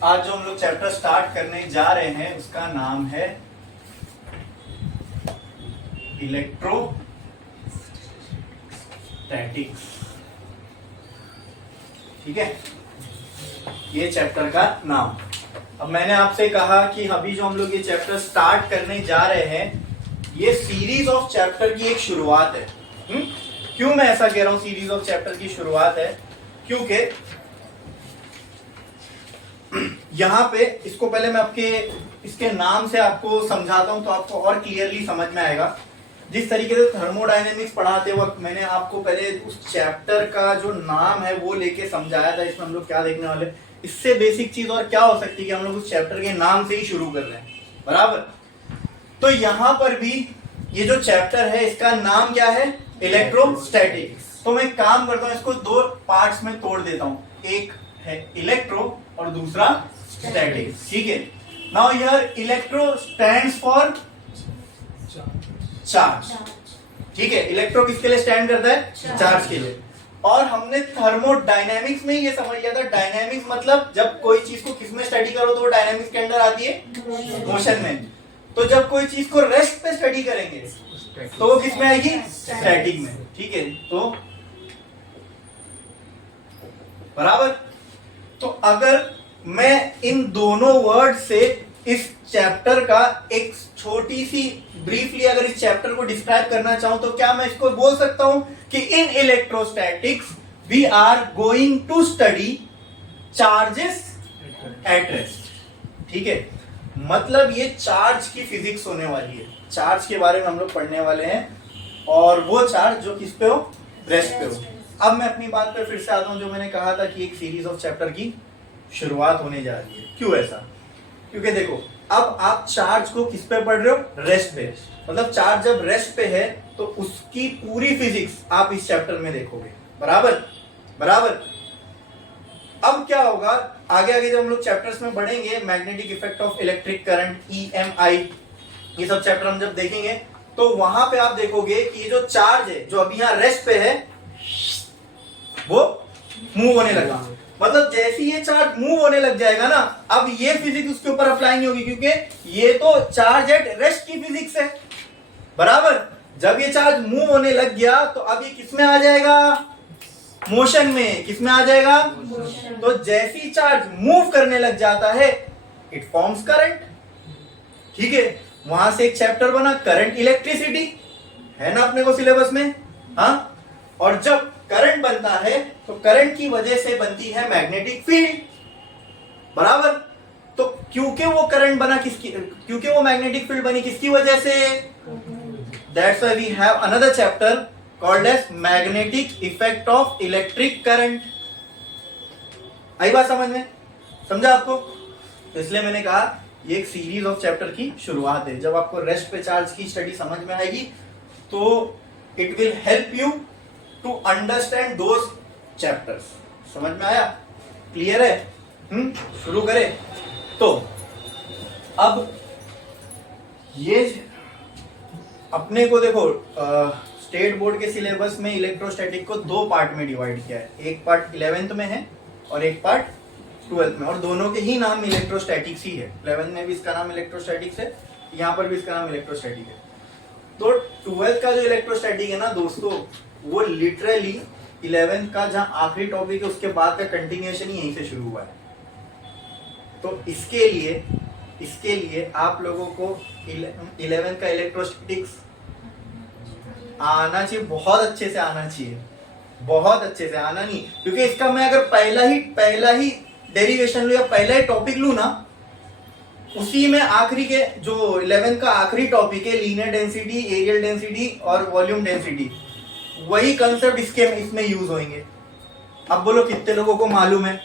आज जो हम लोग चैप्टर स्टार्ट करने जा रहे हैं उसका नाम है इलेक्ट्रोस्टैटिक्स। ठीक है, ये चैप्टर का नाम। अब मैंने आपसे कहा कि अभी जो हम लोग ये चैप्टर स्टार्ट करने जा रहे हैं, ये सीरीज ऑफ चैप्टर की एक शुरुआत है। क्यों मैं ऐसा कह रहा हूं सीरीज ऑफ चैप्टर की शुरुआत है? क्योंकि यहां पे इसको पहले मैं इसके नाम से आपको समझाता हूं तो आपको और क्लियरली समझ में आएगा। जिस तरीके से थर्मोडायनेमिक्स पढ़ाते वक्त मैंने आपको पहले उस चैप्टर का जो नाम है वो लेके समझाया था, इसमें हम लोग क्या देखने वाले, इससे बेसिक चीज और क्या हो सकती है कि हम लोग उस चैप्टर के नाम से ही शुरू कर रहे हैं, बराबर। तो यहां पर भी ये जो चैप्टर है इसका नाम क्या है? इलेक्ट्रोस्टैटिक्स। तो मैं काम करता हूं, इसको दो पार्ट्स में तोड़ देता हूं, एक है इलेक्ट्रो और दूसरा स्टैटिक्स। ठीक है, now here electro stands for charge. ठीक है, इलेक्ट्रो किसके लिए स्टैंड करता है? चार्ज के लिए। और हमने थर्मोडायनेमिक्स में ये समझ लिया था, डायनेमिक्स मतलब जब कोई चीज को किसमें स्टडी करो तो वो डायनेमिक्स के अंदर आती है, मोशन में। तो जब कोई चीज को रेस्ट पे स्टडी करेंगे तो वो किसमें आएगी? स्टैटिक में। ठीक है, तो बराबर। तो अगर मैं इन दोनों वर्ड से इस चैप्टर का एक छोटी सी ब्रीफली अगर इस चैप्टर को डिस्क्राइब करना चाहूं तो क्या मैं इसको बोल सकता हूं कि in electrostatics we are going to study charges at rest. ठीक है, मतलब ये चार्ज की फिजिक्स होने वाली है, चार्ज के बारे में हम लोग पढ़ने वाले हैं, और वो चार्ज जो किस पे हो? रेस्ट पे हो। अब मैं अपनी बात पे फिर से आता हूं, जो मैंने कहा था कि एक सीरीज ऑफ चैप्टर की शुरुआत होने जा रही है। क्यों ऐसा? क्योंकि देखो, अब आप चार्ज को किस पे पढ़ रहे हो? रेस्ट पे। मतलब चार्ज जब रेस्ट पे है तो उसकी पूरी फिजिक्स आप इस चैप्टर में देखोगे, बराबर बराबर। अब क्या होगा आगे आगे जब हम लोग चैप्टर्स में बढ़ेंगे, magnetic effect of electric current, EMI, ये सब चैप्टर हम जब देखेंगे तो वहां पे आप देखोगे कि ये जो चार्ज है जो अभी यहां रेस्ट पे है वो मूव होने लगा। मतलब जैसे ये चार्ज मूव होने लग जाएगा ना, अब ये फिजिक्स उसके ऊपर अप्लाई नहीं होगी, क्योंकि ये तो चार्ज एट रेस्ट की फिजिक्स है, बराबर। जब ये चार्ज मूव होने लग गया तो अब ये किसमें आ जाएगा? मोशन में। किसमें आ जाएगा? तो जैसी चार्ज मूव करने लग जाता है इट फॉर्म्स करंट। ठीक है, वहां से एक चैप्टर बना करंट इलेक्ट्रिसिटी, है ना अपने को सिलेबस में। हाँ, और जब करंट बनता है तो करंट की वजह से बनती है मैग्नेटिक फील्ड, बराबर। तो क्योंकि वो करंट बना क्योंकि वो मैग्नेटिक फील्ड बनी किसकी वजह से? That's why we have another chapter called as magnetic effect of electric current. आई बात समझ में? समझा आपको? तो इसलिए मैंने कहा ये एक सीरीज ऑफ चैप्टर की शुरुआत है। जब आपको रेस्ट पे चार्ज की स्टडी समझ में आएगी तो it will help you to understand those chapters. समझ में आया? क्लियर है? शुरू करें। तो अब ये अपने को देखो, स्टेट बोर्ड के सिलेबस में इलेक्ट्रोस्टैटिक को दो पार्ट में डिवाइड किया है। एक पार्ट 11th में है और एक पार्ट 12th में, और दोनों के ही नाम इलेक्ट्रोस्टैटिक्स ही है। 11th में भी इसका नाम इलेक्ट्रोस्टैटिक्स है, यहाँ पर भी इसका नाम इलेक्ट्रोस्टैटिक है। तो 12th का जो इलेक्ट्रोस्टैटिक है ना दोस्तों, वो लिटरली 11th का जहां आखिरी टॉपिक है उसके बाद का कंटिन्यूएशन ही यहीं से शुरू हुआ है। तो इसके लिए आप लोगों को 11th का इलेक्ट्रोस्टैटिक्स आना चाहिए, बहुत अच्छे से आना चाहिए, बहुत अच्छे से आना नहीं, क्योंकि इसका मैं अगर पहला ही डेरिवेशन लूं या पहला ही टॉपिक लूं ना, उसी में आखिरी के जो 11th का आखिरी टॉपिक है लीनियर डेंसिटी, एरियल डेंसिटी और वॉल्यूम डेंसिटी, वही कंसेप्ट इसमें यूज होंगे। अब बोलो कितने लोगों को मालूम है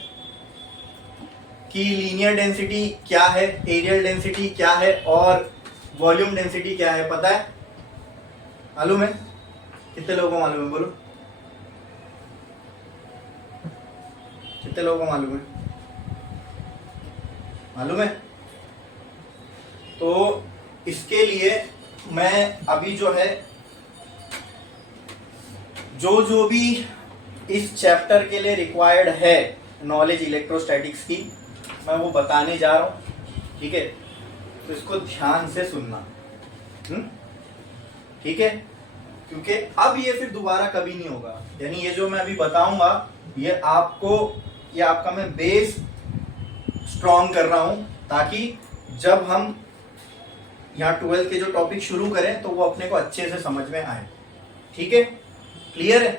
कि लीनियर डेंसिटी क्या है, एरियल डेंसिटी क्या है और वॉल्यूम डेंसिटी क्या है? पता है? मालूम है? कितने लोगों को मालूम है? बोलो, कितने लोगों को मालूम है? मालूम है? तो इसके लिए मैं अभी जो है जो भी इस चैप्टर के लिए रिक्वायर्ड है नॉलेज इलेक्ट्रोस्टैटिक्स की, मैं वो बताने जा रहा हूं, ठीक है? तो इसको ध्यान से सुनना, ठीक है? क्योंकि अब ये फिर दोबारा कभी नहीं होगा। यानी ये जो मैं अभी बताऊंगा ये आपका मैं बेस स्ट्रॉन्ग कर रहा हूं, ताकि जब हम यहाँ 12th के जो टॉपिक शुरू करें तो वो अपने को अच्छे से समझ में आए। ठीक है, क्लियर है?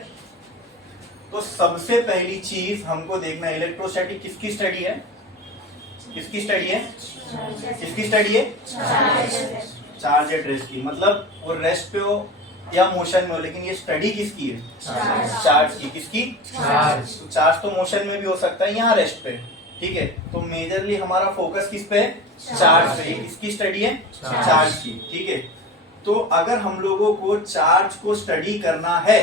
तो सबसे पहली चीज हमको देखना है, इलेक्ट्रोस्टैटिक किसकी स्टडी है? किसकी स्टडी है? किसकी स्टडी है? चार्ज एट रेस्ट की। मतलब वो रेस्ट पे हो या मोशन में हो, लेकिन ये स्टडी किसकी है? चार्ज की। किसकी? चार्ज। तो चार्ज तो मोशन में भी हो सकता है, यहाँ रेस्ट पे, ठीक है? तो मेजरली हमारा फोकस किस पे है? चार्ज पे। किसकी स्टडी है? चार्ज की, ठीक है? तो अगर हम लोगों को चार्ज को स्टडी करना है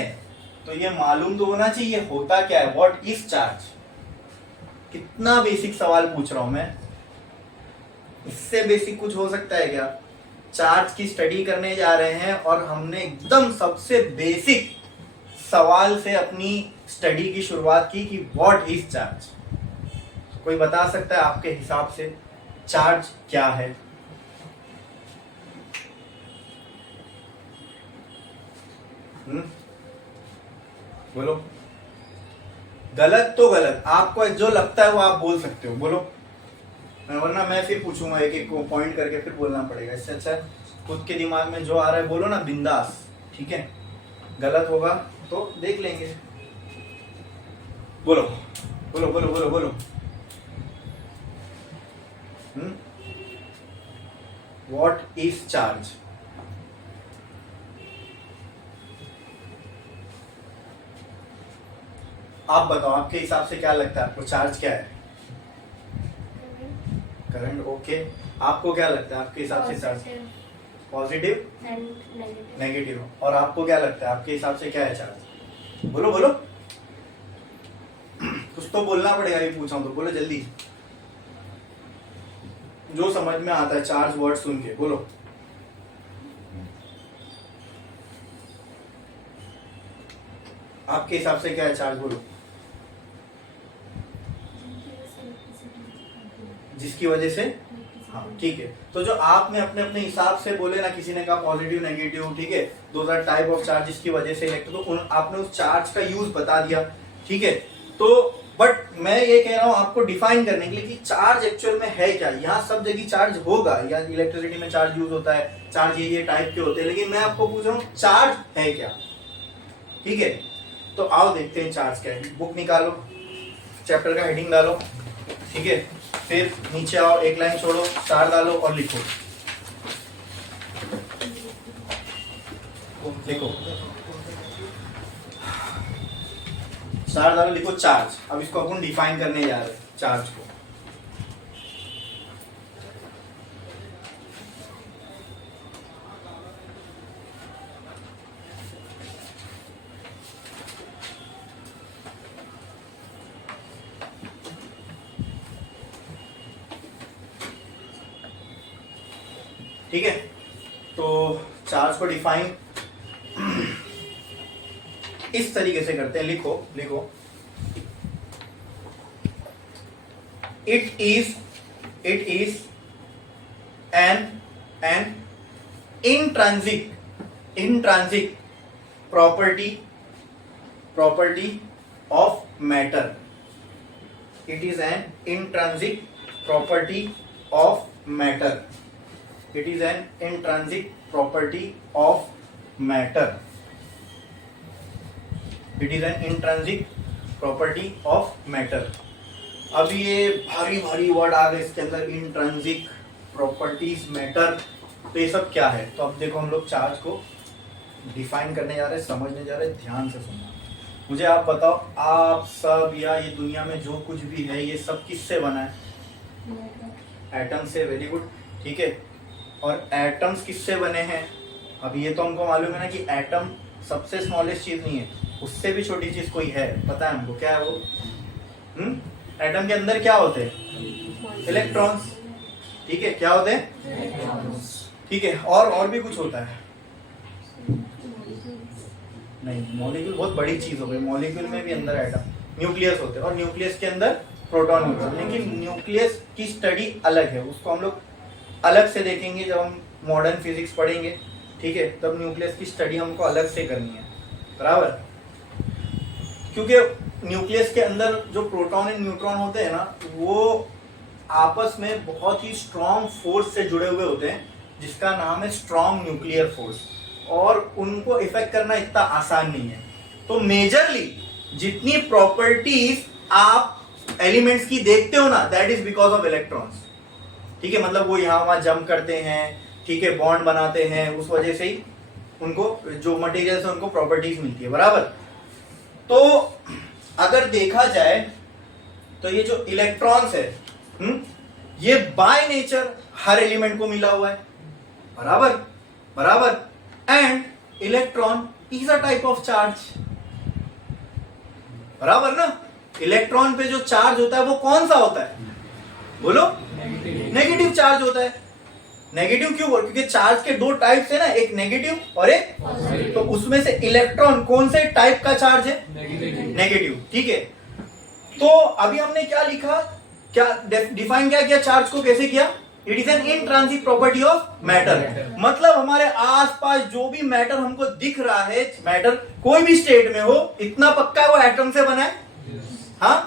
तो ये मालूम तो होना चाहिए होता क्या है, व्हाट इज चार्ज। कितना बेसिक सवाल पूछ रहा हूं मैं, इससे बेसिक कुछ हो सकता है क्या? चार्ज की स्टडी करने जा रहे हैं और हमने एकदम सबसे बेसिक सवाल से अपनी स्टडी की शुरुआत की कि व्हाट इज चार्ज। कोई बता सकता है आपके हिसाब से चार्ज क्या है? बोलो। गलत तो गलत, आपको जो लगता है वो आप बोल सकते हो, बोलो, वरना मैं फिर पूछूंगा एक एक को पॉइंट करके फिर बोलना पड़ेगा। इससे अच्छा खुद के दिमाग में जो आ रहा है बोलो ना, बिंदास, ठीक है? गलत होगा तो देख लेंगे। बोलो बोलो बोलो बोलो बोलो। What is charge? आप बताओ, आपके हिसाब से क्या लगता है आपको चार्ज क्या है? करंट। ओके, आपको क्या लगता है आपके हिसाब से चार्ज? Positive negative. और आपको क्या लगता है आपके हिसाब से क्या है चार्ज? बोलो बोलो, कुछ तो बोलना पड़ेगा, ये पूछा हूं तो बोलो जल्दी, जो समझ में आता है चार्ज वर्ड सुन के बोलो। आपके हिसाब से क्या है चार्ज? बोलो। जिसकी वजह से, हाँ ठीक है। तो जो आपने अपने अपने हिसाब से बोले ना, किसी ने कहा पॉजिटिव नेगेटिव, ठीक है, those are type of charge जिसकी वजह से इलेक्ट्रो, तो आपने उस चार्ज का यूज बता दिया, ठीक है? तो बट मैं ये कह रहा हूं आपको डिफाइन करने के लिए कि चार्ज एक्चुअल में है क्या। यहाँ सब जगह चार्ज होगा, या इलेक्ट्रिसिटी में चार्ज यूज होता है, चार्ज ये टाइप के होते हैं, लेकिन मैं आपको पूछ रहा हूँ चार्ज है क्या, ठीक है? तो आओ देखते हैं चार्ज क्या है। बुक निकालो, चैप्टर का हेडिंग डालो, ठीक है? फिर नीचे आओ, एक लाइन छोड़ो, स्टार डालो और लिखो। लिखो, स्टार डालो, लिखो चार्ज। अब इसको अपन डिफाइन करने जा रहे हैं चार्ज को। ठीक है, तो चार्ज को डिफाइन इस तरीके से करते हैं। लिखो लिखो, it is an intrinsic property of matter. It is an intrinsic property of matter. It is an intrinsic property of matter. It is an intrinsic property of matter. अब ये भारी भारी वर्ड आ गए इसके अंदर, इंट्रिंसिक प्रॉपर्टीज, मैटर, तो ये सब क्या है? तो अब देखो हम लोग चार्ज को डिफाइन करने जा रहे हैं, समझने जा रहे हैं, ध्यान से सुनना। मुझे आप बताओ, आप सब या ये दुनिया में जो कुछ भी है ये सब किससे बना है? एटम से। वेरी गुड, ठीक है। और एटम्स किससे बने हैं? अब ये तो हमको मालूम है ना कि एटम सबसे स्मॉलेस्ट चीज नहीं है, उससे भी छोटी चीज कोई है, पता है हमको, क्या है वो? एटम के अंदर क्या होते हैं? इलेक्ट्रॉन्स, ठीक है? क्या होते हैं? ठीक है। और भी कुछ होता है? नहीं, मॉलिक्यूल बहुत बड़ी चीज हो गई। मॉलिक्यूल में भी अंदर एटम, न्यूक्लियस होते हैं, और न्यूक्लियस के अंदर प्रोटॉन न्यूट्रॉन, लेकिन न्यूक्लियस की स्टडी अलग है, उसको हम लोग अलग से देखेंगे जब हम मॉडर्न फिजिक्स पढ़ेंगे, ठीक है, तब न्यूक्लियस की स्टडी हमको अलग से करनी है, बराबर। क्योंकि न्यूक्लियस के अंदर जो प्रोटॉन एंड न्यूट्रॉन होते हैं ना, वो आपस में बहुत ही स्ट्रॉन्ग फोर्स से जुड़े हुए होते हैं, जिसका नाम है स्ट्रॉन्ग न्यूक्लियर फोर्स, और उनको इफेक्ट करना इतना आसान नहीं है। तो मेजरली जितनी प्रॉपर्टीज आप एलिमेंट्स की देखते हो ना, that is because of electrons, ठीक है, मतलब वो यहाँ वहां जंप करते हैं, ठीक है, बॉन्ड बनाते हैं, उस वजह से ही उनको जो मटेरियल है उनको प्रॉपर्टीज मिलती है, बराबर। तो अगर देखा जाए तो ये जो इलेक्ट्रॉन्स है, ये बाय नेचर हर एलिमेंट को मिला हुआ है, बराबर बराबर, and electron is a type of charge, बराबर ना। इलेक्ट्रॉन पे जो चार्ज होता है वो कौन सा होता है, बोलो, नेगेटिव चार्ज होता है। नेगेटिव क्यों बोल, क्योंकि चार्ज के दो टाइप्स है ना, एक नेगेटिव और एक पॉजिटिव, तो उसमें से इलेक्ट्रॉन कौन से टाइप का चार्ज है, नेगेटिव, ठीक है। तो अभी हमने क्या लिखा, क्या डिफाइन क्या किया चार्ज को, कैसे किया, it is an intrinsic property of matter, मतलब हमारे आसपास जो भी मैटर हमको दिख रहा है, मैटर कोई भी स्टेट में हो, इतना पक्का है वो एटम से बना है, हाँ,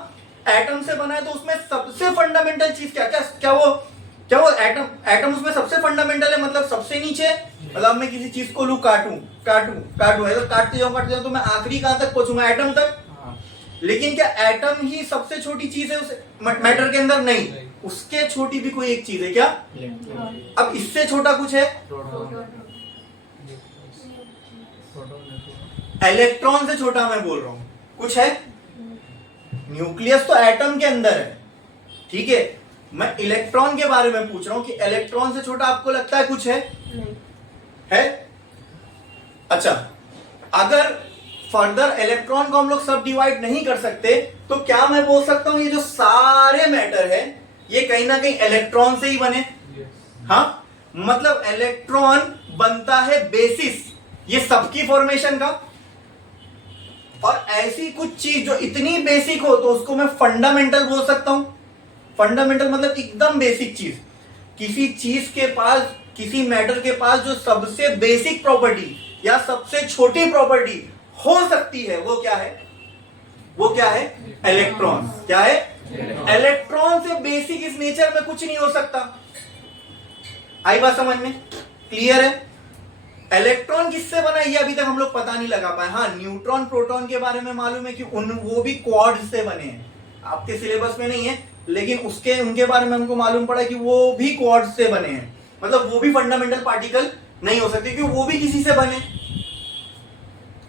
एटम से बना है, तो उसमें सबसे फंडामेंटल चीज क्या क्या क्या वो एटम उसमें सबसे फंडामेंटल है, मतलब सबसे नीचे, मतलब मैं किसी चीज को लू काटूं ऐसा काटते जाऊं तो मैं आखिरी कहां तक पहुंचूंगा, एटम तक। लेकिन क्या एटम ही सबसे छोटी चीज है उस मैटर के अंदर, नहीं, उसके छोटी भी कोई एक चीज है क्या, अब इससे छोटा कुछ है, इलेक्ट्रॉन से छोटा मैं बोल रहा हूं, कुछ है, न्यूक्लियस तो एटम के अंदर है, ठीक है, मैं इलेक्ट्रॉन के बारे में पूछ रहा हूं कि इलेक्ट्रॉन से छोटा आपको लगता है कुछ है, है। अच्छा, अगर फर्दर इलेक्ट्रॉन को हम लोग सब डिवाइड नहीं कर सकते, तो क्या मैं बोल सकता हूं ये जो सारे मैटर है ये कहीं ना कहीं इलेक्ट्रॉन से ही बने, हाँ, मतलब इलेक्ट्रॉन बनता है बेसिस ये सबकी फॉर्मेशन का, और ऐसी कुछ चीज जो इतनी बेसिक हो तो उसको मैं फंडामेंटल बोल सकता हूं। फंडामेंटल मतलब एकदम बेसिक चीज, किसी चीज के पास, किसी मैटर के पास जो सबसे बेसिक प्रॉपर्टी या सबसे छोटी प्रॉपर्टी हो सकती है, वो क्या है, वो क्या है, इलेक्ट्रॉन, क्या है, इलेक्ट्रॉन से बेसिक इस नेचर में कुछ नहीं हो सकता। आई बात समझ में, क्लियर है। इलेक्ट्रॉन किससे बना ये अभी तक हम लोग पता नहीं लगा पाए, हाँ, न्यूट्रॉन प्रोटॉन के बारे में मालूम है कि वो भी क्वार्ट्ज से बने हैं, आपके सिलेबस में नहीं है, लेकिन उनके बारे में हमको मालूम पड़ा कि वो भी क्वार्ट्ज से बने हैं, मतलब वो भी फंडामेंटल पार्टिकल नहीं हो सकते क्योंकि वो भी किसी से बने।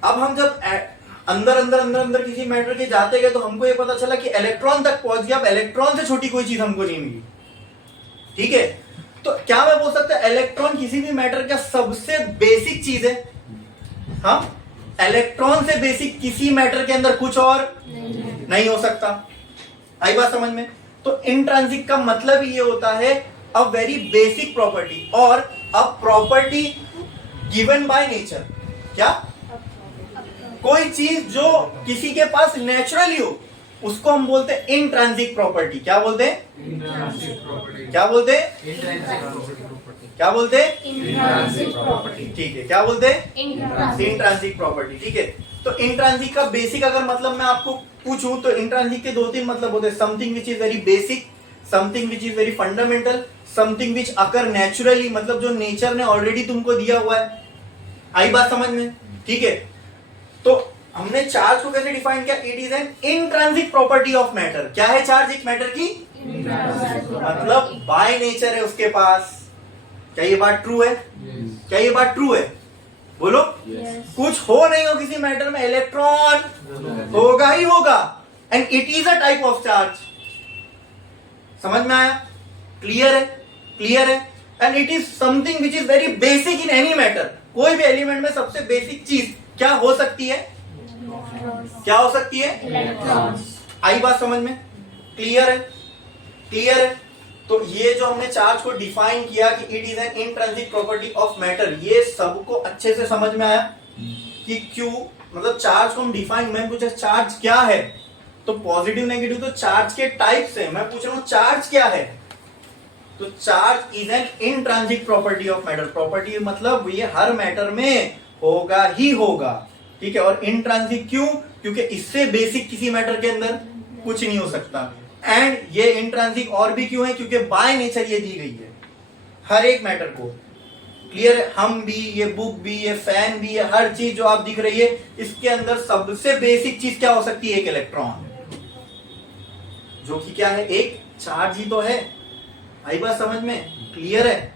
अब हम जब अंदर किसी मैटर के जाते गए तो हमको ये पता चला कि इलेक्ट्रॉन तक पहुंच गया, अब इलेक्ट्रॉन से छोटी कोई चीज हमको नहीं मिली, ठीक है। तो क्या मैं बोल सकता हूं इलेक्ट्रॉन किसी भी मैटर का सबसे बेसिक चीज है, हाँ, इलेक्ट्रॉन से बेसिक किसी मैटर के अंदर कुछ और नहीं हो सकता। आई बात समझ में। तो इंट्रिंसिक का मतलब ये होता है अ वेरी बेसिक प्रॉपर्टी, और a property given by nature, क्या, कोई चीज जो किसी के पास नेचुरली हो उसको हम बोलते हैं इंट्रिंसिक प्रॉपर्टी। क्या बोलते हैं, क्या बोलते हैं, क्या बोलते हैं, ठीक है, क्या बोलते हैं, इंट्रिंसिक प्रॉपर्टी, ठीक है। तो इंट्रिंसिक का बेसिक अगर मतलब मैं आपको पूछूं तो इंट्रिंसिक के दो तीन मतलब होते हैं, something which is very basic, something which is very fundamental, something which occur naturally, मतलब जो नेचर ने ऑलरेडी तुमको दिया हुआ है। आई बात समझ में, ठीक है। तो हमने चार्ज को कैसे डिफाइन किया, it is N intrinsic property of matter. क्या है चार्ज, एक मैटर की, मतलब बाय नेचर है उसके पास। क्या ये बात ट्रू है, क्या ये बात ट्रू है, बोलो, कुछ हो नहीं हो किसी मैटर में, इलेक्ट्रॉन होगा ही होगा, and it is a type of charge. समझ में आया, क्लियर है, क्लियर है। And it is something which is very basic in any matter. कोई भी एलिमेंट में सबसे बेसिक चीज क्या हो सकती है, क्या हो सकती है, आई बात समझ में, क्लियर है, क्लियर है। तो ये जो हमने चार्ज को डिफाइन किया कि it is N intrinsic property of matter, ये सबको अच्छे से समझ में आया कि क्यों, मतलब चार्ज को हम डिफाइन, मैं पूछा चार्ज क्या है, तो पॉजिटिव नेगेटिव तो चार्ज के टाइप्स है, मैं पूछ रहा हूं चार्ज क्या है। तो charge is an intrinsic property of matter. Property मतलब ये हर मैटर में होगा ही होगा, ठीक है। और इंट्रांजिक क्यों? क्योंकि इससे बेसिक किसी मैटर के अंदर कुछ नहीं हो सकता। एंड ये इंट्रांजिक और भी क्यों है? क्योंकि बाय नेचर ये दी गई है हर एक मैटर को। क्लियर है? हम भी, ये बुक भी, ये फैन भी, ये हर चीज जो आप दिख रही है, इसके अंदर सबसे बेसिक चीज क्या हो सकती है? एक इलेक्ट्रॉन, जो कि क्या है? एक चार्ज ही तो है। आई बात समझ में? क्लियर है?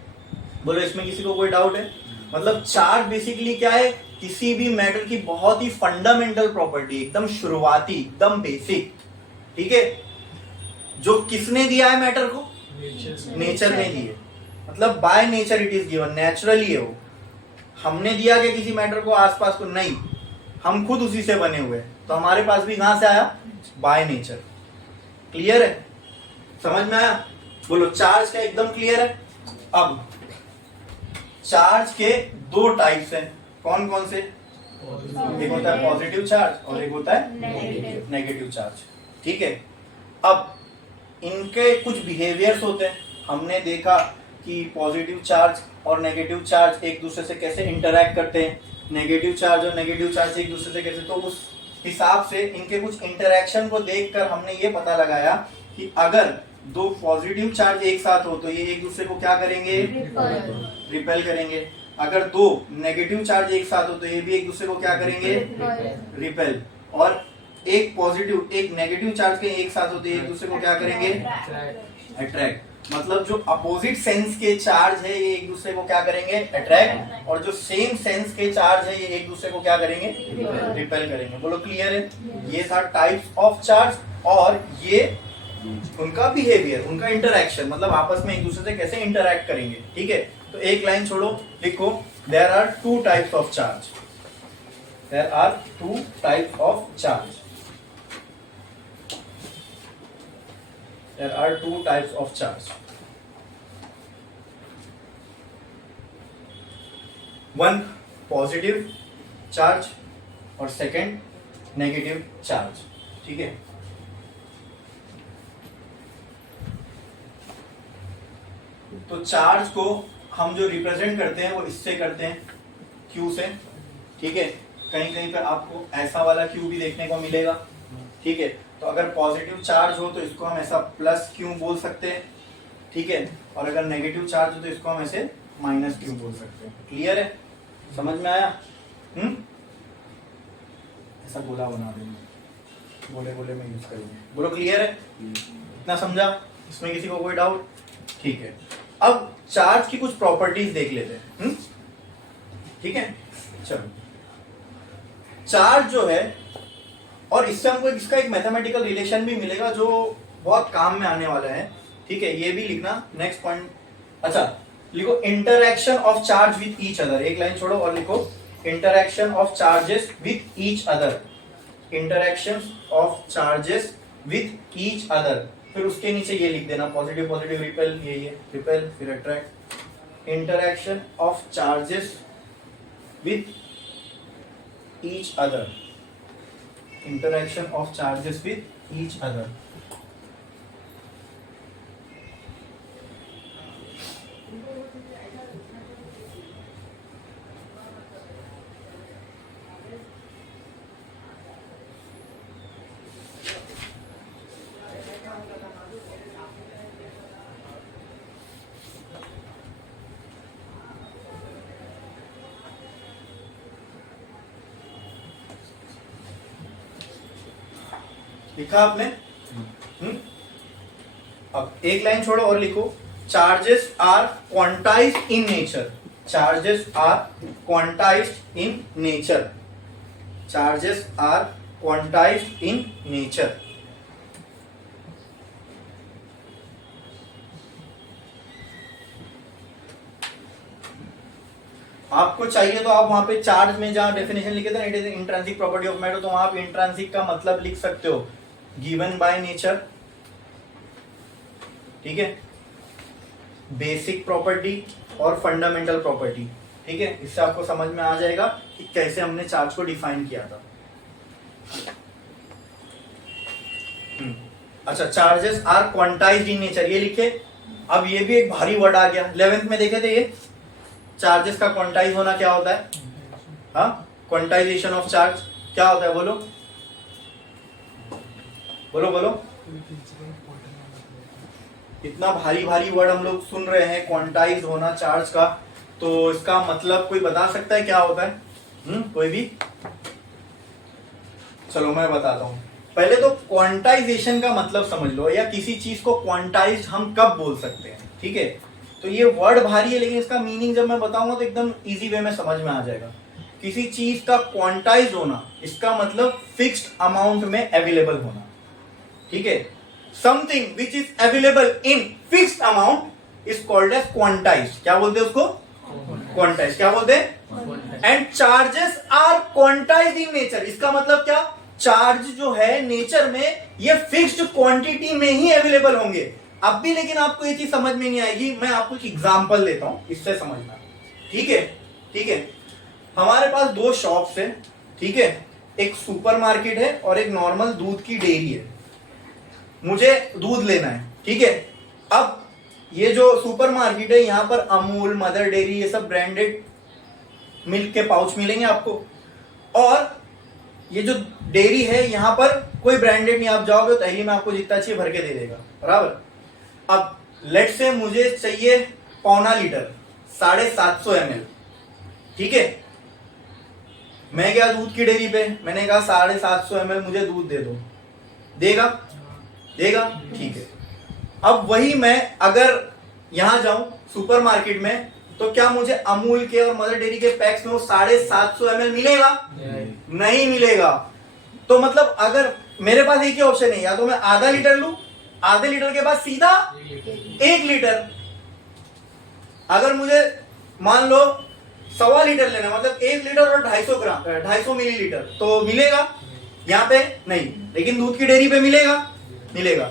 बोलो इसमें किसी को कोई डाउट है? मतलब चार्ज बेसिकली क्या है? किसी भी मैटर की बहुत ही फंडामेंटल प्रॉपर्टी, एकदम शुरुआती, एकदम बेसिक, ठीक है। जो किसने दिया है मैटर को? नेचर ने दी है। मतलब by nature it is given, naturally है वो। हमने दिया क्या किसी मैटर को आसपास को? नहीं, हम खुद उसी से बने हुए। तो हमारे पास भी कहां से आया? By nature. क्लियर है? समझ में आया? बोलो चार्ज का एकदम क्लियर है। अब चार्ज के दो टाइप्स हैं, कौन कौन से? एक होता है पॉजिटिव चार्ज और एक होता है नेगेटिव चार्ज, ठीक है। अब इनके कुछ बिहेवियर्स होते हैं। हमने देखा कि पॉजिटिव चार्ज और नेगेटिव चार्ज एक दूसरे से कैसे इंटरैक्ट करते हैं, नेगेटिव चार्ज और नेगेटिव चार्ज एक दूसरे से कैसे। तो उस हिसाब से इनके कुछ इंटरैक्शन को देखकर हमने ये पता लगाया कि अगर दो पॉजिटिव चार्ज एक साथ हो तो ये एक दूसरे को क्या करेंगे? रिपेल करेंगे। अगर दो नेगेटिव चार्ज एक साथ हो तो ये भी एक दूसरे को क्या करेंगे? रिपेल। और एक पॉजिटिव एक नेगेटिव चार्ज के एक साथ होते एक दूसरे को क्या करेंगे? अट्रैक्ट। मतलब जो अपोजिट सेंस के चार्ज है ये एक दूसरे को क्या करेंगे? अट्रैक्ट। और जो सेम सेंस के चार्ज है ये एक दूसरे को क्या करेंगे? रिपेल करेंगे। बोलो क्लियर है? ये था टाइप्स ऑफ चार्ज और ये उनका बिहेवियर, उनका इंटरैक्शन, मतलब आपस में एक दूसरे से कैसे इंटरैक्ट करेंगे, ठीक है। तो एक लाइन छोड़ो, लिखो there are two types of charge. There are two types of charge. There are two types of charge. One positive charge और second negative charge, ठीक है। तो चार्ज को हम जो रिप्रेजेंट करते हैं वो इससे करते हैं, Q से, ठीक है। कहीं कहीं पर आपको ऐसा वाला Q भी देखने को मिलेगा, ठीक है। तो अगर पॉजिटिव चार्ज हो तो इसको हम ऐसा प्लस क्यू बोल सकते हैं, ठीक है। और अगर नेगेटिव चार्ज हो तो इसको हम ऐसे माइनस क्यू बोल सकते हैं। क्लियर है? समझ में आया? ऐसा गोला बना देंगे, गोले गोले में यूज करेंगे। बोलो क्लियर है? इतना समझा? इसमें किसी को कोई डाउट? ठीक है। अब चार्ज की कुछ प्रॉपर्टीज देख लेते हैं, ठीक है। चलो, चार्ज जो है, और इससे हमको इसका एक मैथमेटिकल रिलेशन भी मिलेगा जो बहुत काम में आने वाला है, ठीक है। ये भी लिखना नेक्स्ट पॉइंट। अच्छा, लिखो interaction of charge with each other. एक लाइन छोड़ो और लिखो interaction of charges with each other. Interaction of charges with each other. फिर उसके नीचे ये लिख देना पॉजिटिव पॉजिटिव रिपेल, ये रिपेल फिर attract. Interaction of charges with each other. Interaction of charges with each other. लिखा आपने? अब एक लाइन छोड़ो और लिखो charges are quantized in nature. Charges are quantized in nature. Charges are quantized in nature. आपको चाहिए तो आप वहां पे चार्ज में जहां डेफिनेशन लिखे थे it is intrinsic property of matter, तो वहां आप इंट्रिंसिक का मतलब लिख सकते हो गिवन बाय नेचर, ठीक है। बेसिक प्रॉपर्टी और फंडामेंटल प्रॉपर्टी, ठीक है। इससे आपको समझ में आ जाएगा कि कैसे हमने चार्ज को डिफाइन किया था। अच्छा, charges are quantized in nature, ये लिखे। अब ये भी एक भारी वर्ड आ गया, 11th में देखे थे ये, चार्जेस का क्वांटाइज होना क्या होता है? हाँ, क्वांटाइजेशन ऑफ चार्ज क्या होता है? बोलो बोलो बोलो। इतना भारी भारी वर्ड हम लोग सुन रहे हैं, क्वांटाइज होना चार्ज का, तो इसका मतलब कोई बता सकता है क्या होता है? कोई भी? चलो मैं बताता हूं। पहले तो क्वांटाइजेशन का मतलब समझ लो, या किसी चीज को क्वांटाइज हम कब बोल सकते हैं, ठीक है? तो ये वर्ड भारी है, लेकिन इसका मीनिंग जब मैं बताऊंगा तो एकदम इजी वे में समझ में आ जाएगा। किसी चीज का क्वांटाइज होना, इसका मतलब फिक्स्ड अमाउंट में अवेलेबल होना, ठीक है? Something which is available in fixed amount is called as quantize. क्या बोलते हैं उसको? क्वांटाइज। क्या बोलते हैं? And charges are quantize in nature, इसका मतलब क्या? चार्ज जो है नेचर में ये फिक्स्ड क्वांटिटी में ही अवेलेबल होंगे। अब भी लेकिन आपको ये चीज समझ में नहीं आएगी, मैं आपको एक एग्जांपल देता हूं, इससे समझना, ठीक है? ठीक है, हमारे पास दो शॉप्स है, ठीक है? एक सुपरमार्केट है और एक नॉर्मल दूध की डेयरी है। मुझे दूध लेना है, ठीक है? अब ये जो सुपरमार्केट है, यहां पर अमूल, मदर डेयरी, ये सब ब्रांडेड मिल्क के पाउच मिलेंगे आपको, और ये जो डेयरी है यहां पर कोई ब्रांडेड नहीं। आप जाओगे तो पहले में आपको जितना चाहिए भर के दे देगा, बराबर? अब लेट से मुझे चाहिए 0.25 लीटर, 750 ml, ठीक है? मैं गया दूध की डेयरी पे, मैंने कहा 750 ml मुझे दूध दे दो, देगा? देगा, ठीक है। अब वही मैं अगर यहां जाऊं सुपरमार्केट में, तो क्या मुझे अमूल के और मदर डेयरी के पैक्स में वो 750 ml मिलेगा? नहीं मिलेगा। तो मतलब अगर मेरे पास एक ही ऑप्शन है, या तो मैं आधा लीटर लूं, आधे लीटर के बाद सीधा 1 लीटर। अगर मुझे मान लो 1.25 लीटर लेना, मतलब 1 लीटर और 250 मिलीलीटर, तो मिलेगा? यहाँ पे नहीं, लेकिन दूध की डेयरी पे मिलेगा, मिलेगा।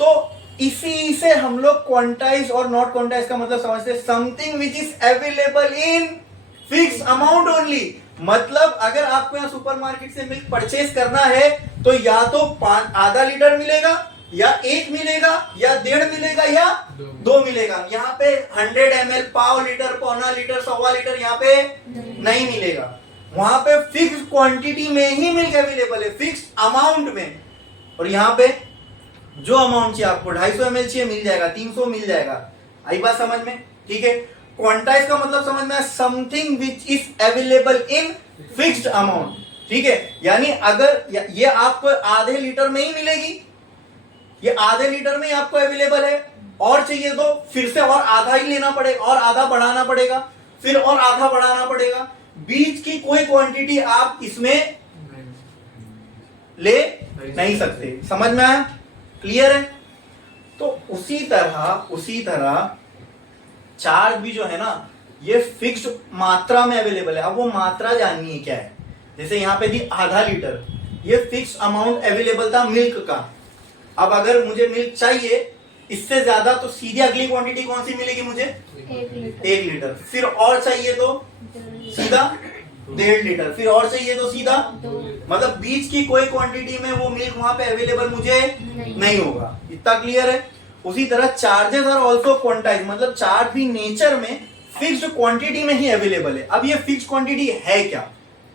तो इसी से हम लोग क्वांटाइज और नॉट क्वांटाइज का मतलब समझते हैं, something which is available in fix amount only. मतलब अगर आपको यहाँ सुपरमार्केट से मिल्क परचेज करना है, तो या तो आधा लीटर मिलेगा, या 1 मिलेगा, या 1.5 मिलेगा, या 2 मिलेगा। यहाँ पे 100 ml, 0.25 लीटर, 0.25 लीटर, 1.25 लीटर यहाँ पे नहीं मिलेगा। वहां पे फिक्स क्वांटिटी में ही मिल्क अवेलेबल है, फिक्स अमाउंट में। और यहाँ पे जो अमाउंट चाहिए आपको, 250 ml चाहिए, मिल जाएगा, 300 मिल जाएगा। आई बात समझ में? ठीक है। क्वांटाइज का मतलब समझ में, something which is available in fixed amount, ठीक है? यानी अगर ये आपको आधे लीटर में ही मिलेगी, ये आधे लीटर में ही आपको अवेलेबल है, और चाहिए तो फिर से और आधा ही लेना पड़ेगा, और आधा बढ़ाना पड़ेगा, फिर और आधा बढ़ाना पड़ेगा। बीच की कोई क्वांटिटी आप इसमें ले नहीं सकते। समझ में आया? क्लियर है? तो उसी तरह चार्ज भी जो है ना, ये फिक्स्ड मात्रा में अवेलेबल है। अब वो मात्रा जाननी है क्या है। जैसे यहां पे थी आधा लीटर, ये फिक्स अमाउंट अवेलेबल था मिल्क का। अब अगर मुझे मिल्क चाहिए इससे ज्यादा, तो सीधी अगली क्वांटिटी कौन सी मिलेगी मुझे? 1 लीटर। फिर और चाहिए तो सीधा 1.5 लीटर, फिर और चाहिए तो सीधा, मतलब बीच की कोई क्वांटिटी में वो मिल्क वहां पे अवेलेबल मुझे नहीं होगा। इतना क्लियर है? उसी तरह चार्जेस आर ऑल्सो क्वांटाइज, मतलब चार्ज भी नेचर में फिक्स्ड क्वांटिटी में ही अवेलेबल है। अब ये फिक्स्ड क्वांटिटी है क्या?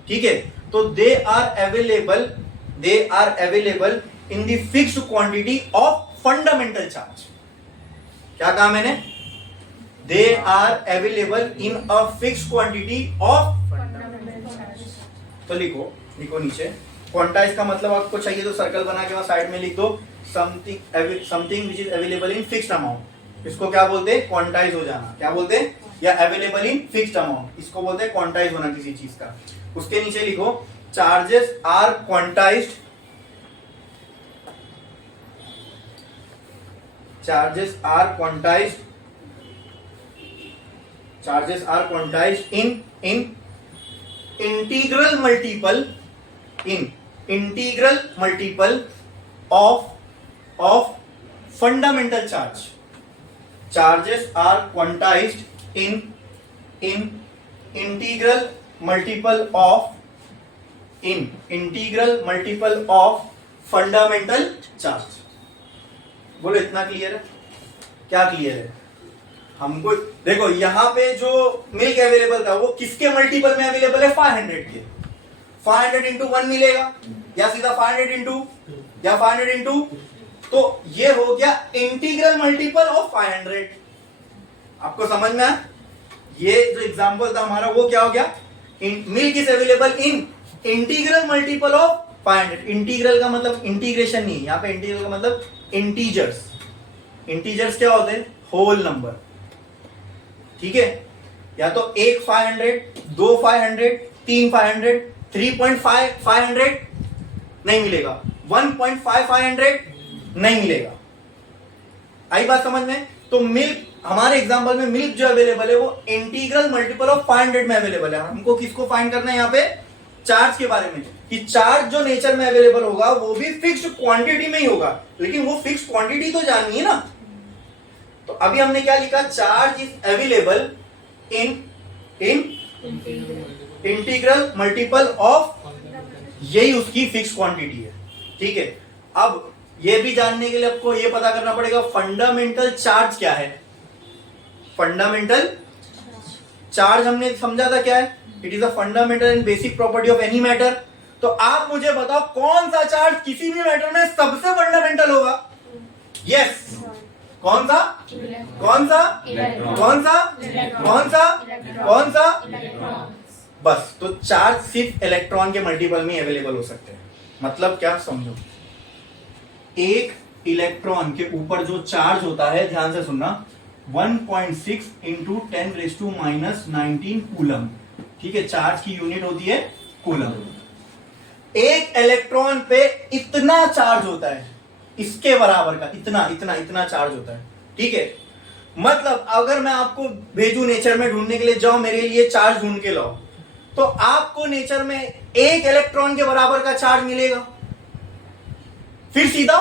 ठीक है, तो they are available in the fixed quantity of fundamental charge. क्या कहा मैंने? They are available in a fixed quantity of, तो लिखो नीचे। क्वांटाइज का मतलब आपको चाहिए तो सर्कल बना के वहां साइड में लिख दो, something which is available in fixed amount. इसको क्या बोलते हैं? क्वांटाइज हो जाना। क्या बोलते हैं? या अवेलेबल इन फिक्स्ड अमाउंट, इसको बोलते हैं क्वांटाइज होना किसी चीज का। उसके नीचे लिखो charges are quantized, charges are quantized in integral multiple of fundamental charge. Charges are quantized in integral multiple of fundamental charge. बोलो इतना क्लियर है? क्या क्लियर है? हमको देखो यहाँ पे जो मिल्क अवेलेबल था वो किसके मल्टीपल में अवेलेबल है? 500 के। 500 इंटू 1 मिलेगा या सीधा 500 इंटू या 500 इंटू, तो ये हो गया इंटीग्रल मल्टीपल ऑफ 500। आपको समझ में आया? ये जो एग्जांपल था हमारा वो क्या हो गया? Milk is available in integral multiple of 500। Integral का मतलब इंटीग्रेशन नहीं, यहाँ पे इंटीग्रल का मतलब इंटीजर्स। इंटीजर्स क्या होते हैं? Whole number. ठीक है, या तो एक 500, दो 500, तीन 500, 3.5 500 नहीं मिलेगा, 1.5 500 नहीं मिलेगा। आई बात समझ में? तो मिल्क, हमारे एग्जांपल में मिल्क जो अवेलेबल है वो इंटीग्रल मल्टीपल ऑफ 500 में अवेलेबल है। हमको किसको फाइंड करना है यहाँ पे? चार्ज के बारे में, कि चार्ज जो नेचर में अवेलेबल होगा वो भी फिक्स्ड क्वांटिटी में ही होगा, लेकिन वो फिक्स्ड क्वांटिटी तो जाननी है ना। तो अभी हमने क्या लिखा? Charge is available in integral multiple of, यही उसकी फिक्स क्वांटिटी है। ठीक है, अब ये भी जानने के लिए आपको ये पता करना पड़ेगा फंडामेंटल चार्ज क्या है। फंडामेंटल चार्ज हमने समझा था क्या है? It is a fundamental and basic property of any matter. तो आप मुझे बताओ कौन सा चार्ज किसी भी मैटर में सबसे फंडामेंटल होगा? यस, कौन सा? कौन सा? कौन सा? कौन सा? कौन सा? बस, तो चार्ज सिर्फ इलेक्ट्रॉन के मल्टीपल में अवेलेबल हो सकते हैं। मतलब क्या? समझो, एक इलेक्ट्रॉन के ऊपर जो चार्ज होता है, ध्यान से सुनना, 1.6 इंटू 10⁻⁻19 कूलम। ठीक है, चार्ज की यूनिट होती है कूलम। एक इलेक्ट्रॉन पे इतना चार्ज होता है, इसके बराबर का इतना इतना इतना चार्ज होता है। ठीक है, मतलब अगर मैं आपको भेजू नेचर में ढूंढने के लिए, जाओ मेरे लिए चार्ज ढूंढ के लाओ, तो आपको नेचर में एक इलेक्ट्रॉन के बराबर का चार्ज मिलेगा, फिर सीधा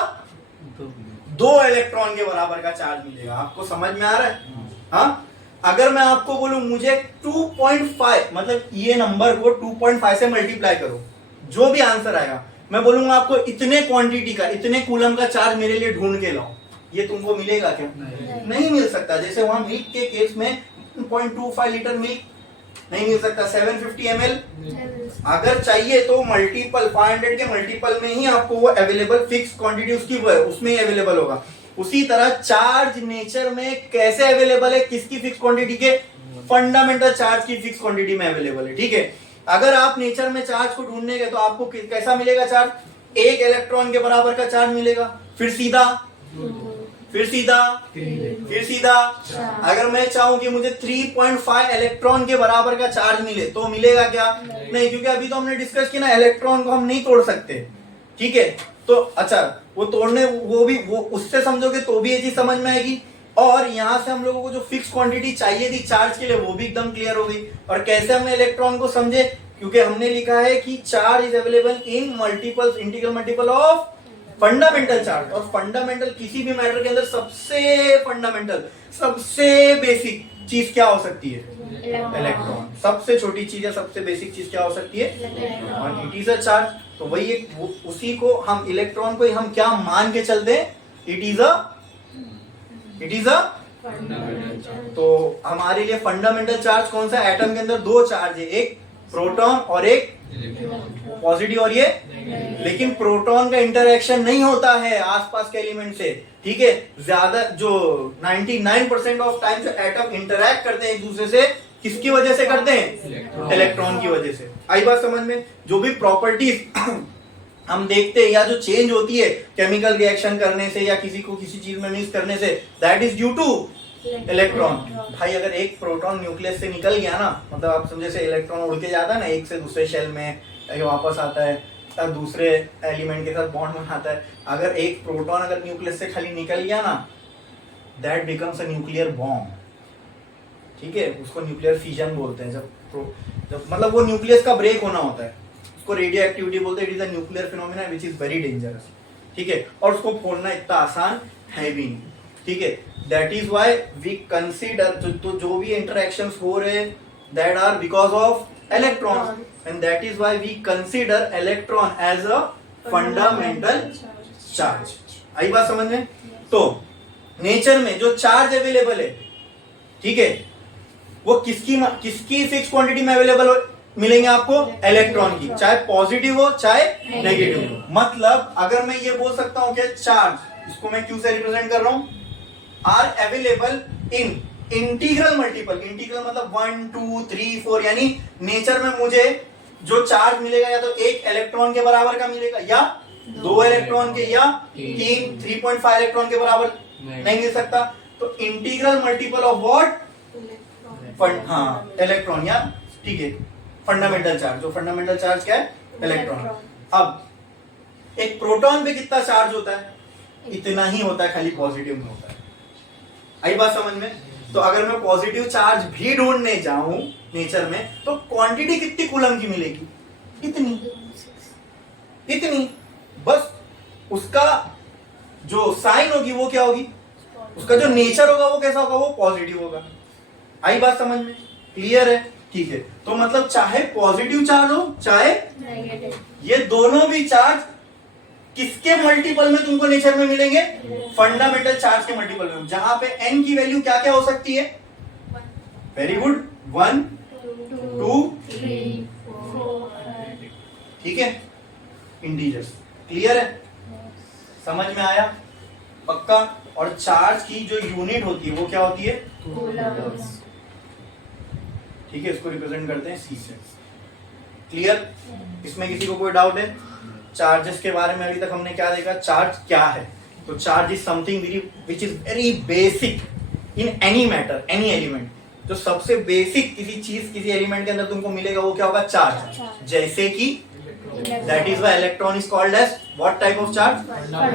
दो इलेक्ट्रॉन के बराबर का चार्ज मिलेगा। आपको समझ में आ रहा है? हाँ, अगर मैं आपको बोलूं मुझे 2.5, मतलब ये नंबर को 2.5 से मल्टीप्लाई करो, जो भी आंसर आएगा, मैं बोलूंगा आपको इतने क्वांटिटी का, इतने कूलम का चार्ज मेरे लिए ढूंढ के लाओ, ये तुमको मिलेगा क्या? नहीं मिल सकता। जैसे वहां मिल्क के केस में 0.25 लीटर मिल्क नहीं मिल सकता, 750 ml अगर चाहिए तो मल्टीपल 500 के मल्टीपल में ही आपको वो अवेलेबल फिक्स क्वांटिटी उसकी उसमें ही अवेलेबल होगा। उसी तरह चार्ज नेचर में कैसे अवेलेबल है? किसकी फिक्स क्वांटिटी के? फंडामेंटल चार्ज की फिक्स क्वांटिटी में अवेलेबल है। ठीक है, अगर आप नेचर में चार्ज को ढूंढने गए तो आपको कैसा मिलेगा चार्ज? एक इलेक्ट्रॉन के बराबर का चार्ज मिलेगा, फिर सीधा, फिर सीधा, फिर सीधा। अगर मैं चाहूं कि मुझे 3.5 इलेक्ट्रॉन के बराबर का चार्ज मिले तो मिलेगा क्या? नहीं, क्योंकि अभी तो हमने डिस्कस किया ना, इलेक्ट्रॉन को हम नहीं तोड़ सकते। ठीक है, तो अच्छा, वो तोड़ने वो उससे समझोगे तो भी ये चीज समझ में आएगी, और यहां से हम लोगों को जो फिक्स क्वांटिटी चाहिए थी चार्ज के लिए वो भी एकदम क्लियर हो गई। और कैसे हमने इलेक्ट्रॉन को समझे? क्योंकि हमने लिखा है कि charge is available in multiple integral multiple of fundamental charge. और फंडामेंटल किसी भी मैटर के अंदर सबसे फंडामेंटल, सबसे बेसिक चीज क्या हो सकती है? इलेक्ट्रॉन। सबसे छोटी चीज है, सबसे बेसिक चीज क्या हो सकती है? और इट इज अ चार्ज। तो वही एक, उसी को हम इलेक्ट्रॉन को हम क्या मान के चलते हैं? इट इज अ तो हमारे लिए फंडामेंटल चार्ज कौन सा? एटम के अंदर दो चार्ज है, एक प्रोटॉन और एक पॉजिटिव, और ये, लेकिन प्रोटॉन का इंटरेक्शन नहीं होता है आसपास के एलिमेंट से। ठीक है, ज्यादा जो 99% ऑफ टाइम जो एटम इंटरैक्ट करते हैं एक दूसरे से, किसकी वजह से करते हैं? इलेक्ट्रॉन की वजह से। आई बात समझ में? जो भी प्रॉपर्टीज हम देखते हैं या जो चेंज होती है केमिकल रिएक्शन करने से या किसी को किसी चीज में मिक्स करने से, that is due two electron. भाई अगर एक प्रोटॉन न्यूक्लियस से निकल गया ना, मतलब आप समझे से इलेक्ट्रॉन उड़ के जाता है ना एक से दूसरे शेल में, वापस आता है तब दूसरे एलिमेंट के साथ बॉन्ड बनाता है। अगर एक प्रोटॉन अगर न्यूक्लियस से खाली निकल गया ना, that becomes a nuclear bomb. ठीक है, उसको न्यूक्लियर फिजन बोलते हैं। जब मतलब वो न्यूक्लियस का ब्रेक होना होता है, उसको रेडियो एक्टिविटी बोलते हैं। It is a nuclear phenomena which is very dangerous. ठीक है, और उसको फोड़ना इतना आसान है भी नहीं। ठीक है, that is why we consider, तो जो भी इंटरेक्शंस हो रहे हैं that are because of electron, and that is why we consider electron as a fundamental charge. आई बात समझ में? तो नेचर में जो चार्ज अवेलेबल है, ठीक है, वो किसकी फिक्स क्वांटिटी में अवेलेबल मिलेंगे आपको? इलेक्ट्रॉन की, चाहे पॉजिटिव हो चाहे नेगेटिव हो। मतलब अगर मैं ये बोल सकता हूं कि चार्ज, इसको मैं क्यू से रिप्रेजेंट कर रहा हूं, are available in integral multiple. Integral मतलब 1 2 3 4, यानी नेचर में मुझे जो चार्ज मिलेगा या तो एक इलेक्ट्रॉन के बराबर का मिलेगा, या 2 इलेक्ट्रॉन के, या 3.5 इलेक्ट्रॉन के बराबर नहीं मिल सकता। तो इंटीग्रल मल्टीपल ऑफ व्हाट? हाँ, इलेक्ट्रॉन, या ठीक है फंडामेंटल चार्ज। जो फंडामेंटल चार्ज क्या है? इलेक्ट्रॉन। अब एक प्रोटॉन पे कितना चार्ज होता है? इतना ही होता है, खाली पॉजिटिव में होता है। आई बात समझ में? तो अगर मैं पॉजिटिव चार्ज भी ढूंढने जाऊं नेचर में, तो क्वांटिटी कितनी कूलम की मिलेगी? इतनी। बस उसका जो साइन होगी वो क्या होगी? उसका जो नेचर होगा वो कैसा होगा? वो पॉजिटिव होगा। आई बात समझ में? क्लियर है? ठीक है। तो मतलब चाहे पॉजिटिव चार्ज हो चाहे नेगेटिव, ये दोनों भी चार्ज किसके मल्टीपल में तुमको नेचर में मिलेंगे? फंडामेंटल चार्ज के मल्टीपल में, जहां पे n की वैल्यू क्या क्या हो सकती है? वेरी गुड, 1 2 3 4, ठीक है, इंटीजर्स। क्लियर है? समझ में आया? पक्का? और चार्ज की जो यूनिट होती है वो क्या होती है? कूलम्स। ठीक है, इसको रिप्रेजेंट करते हैं सी से। क्लियर? इसमें किसी को कोई डाउट है? चार्जेस के बारे में अभी तक हमने क्या देखा? चार्ज क्या है? तो charge is something which is very basic in any matter, any element. जो सबसे बेसिक किसी चीज, किसी एलिमेंट के अंदर तुमको मिलेगा वो क्या होगा? चार्ज। जैसे कि that is why electron is called as what type of charge?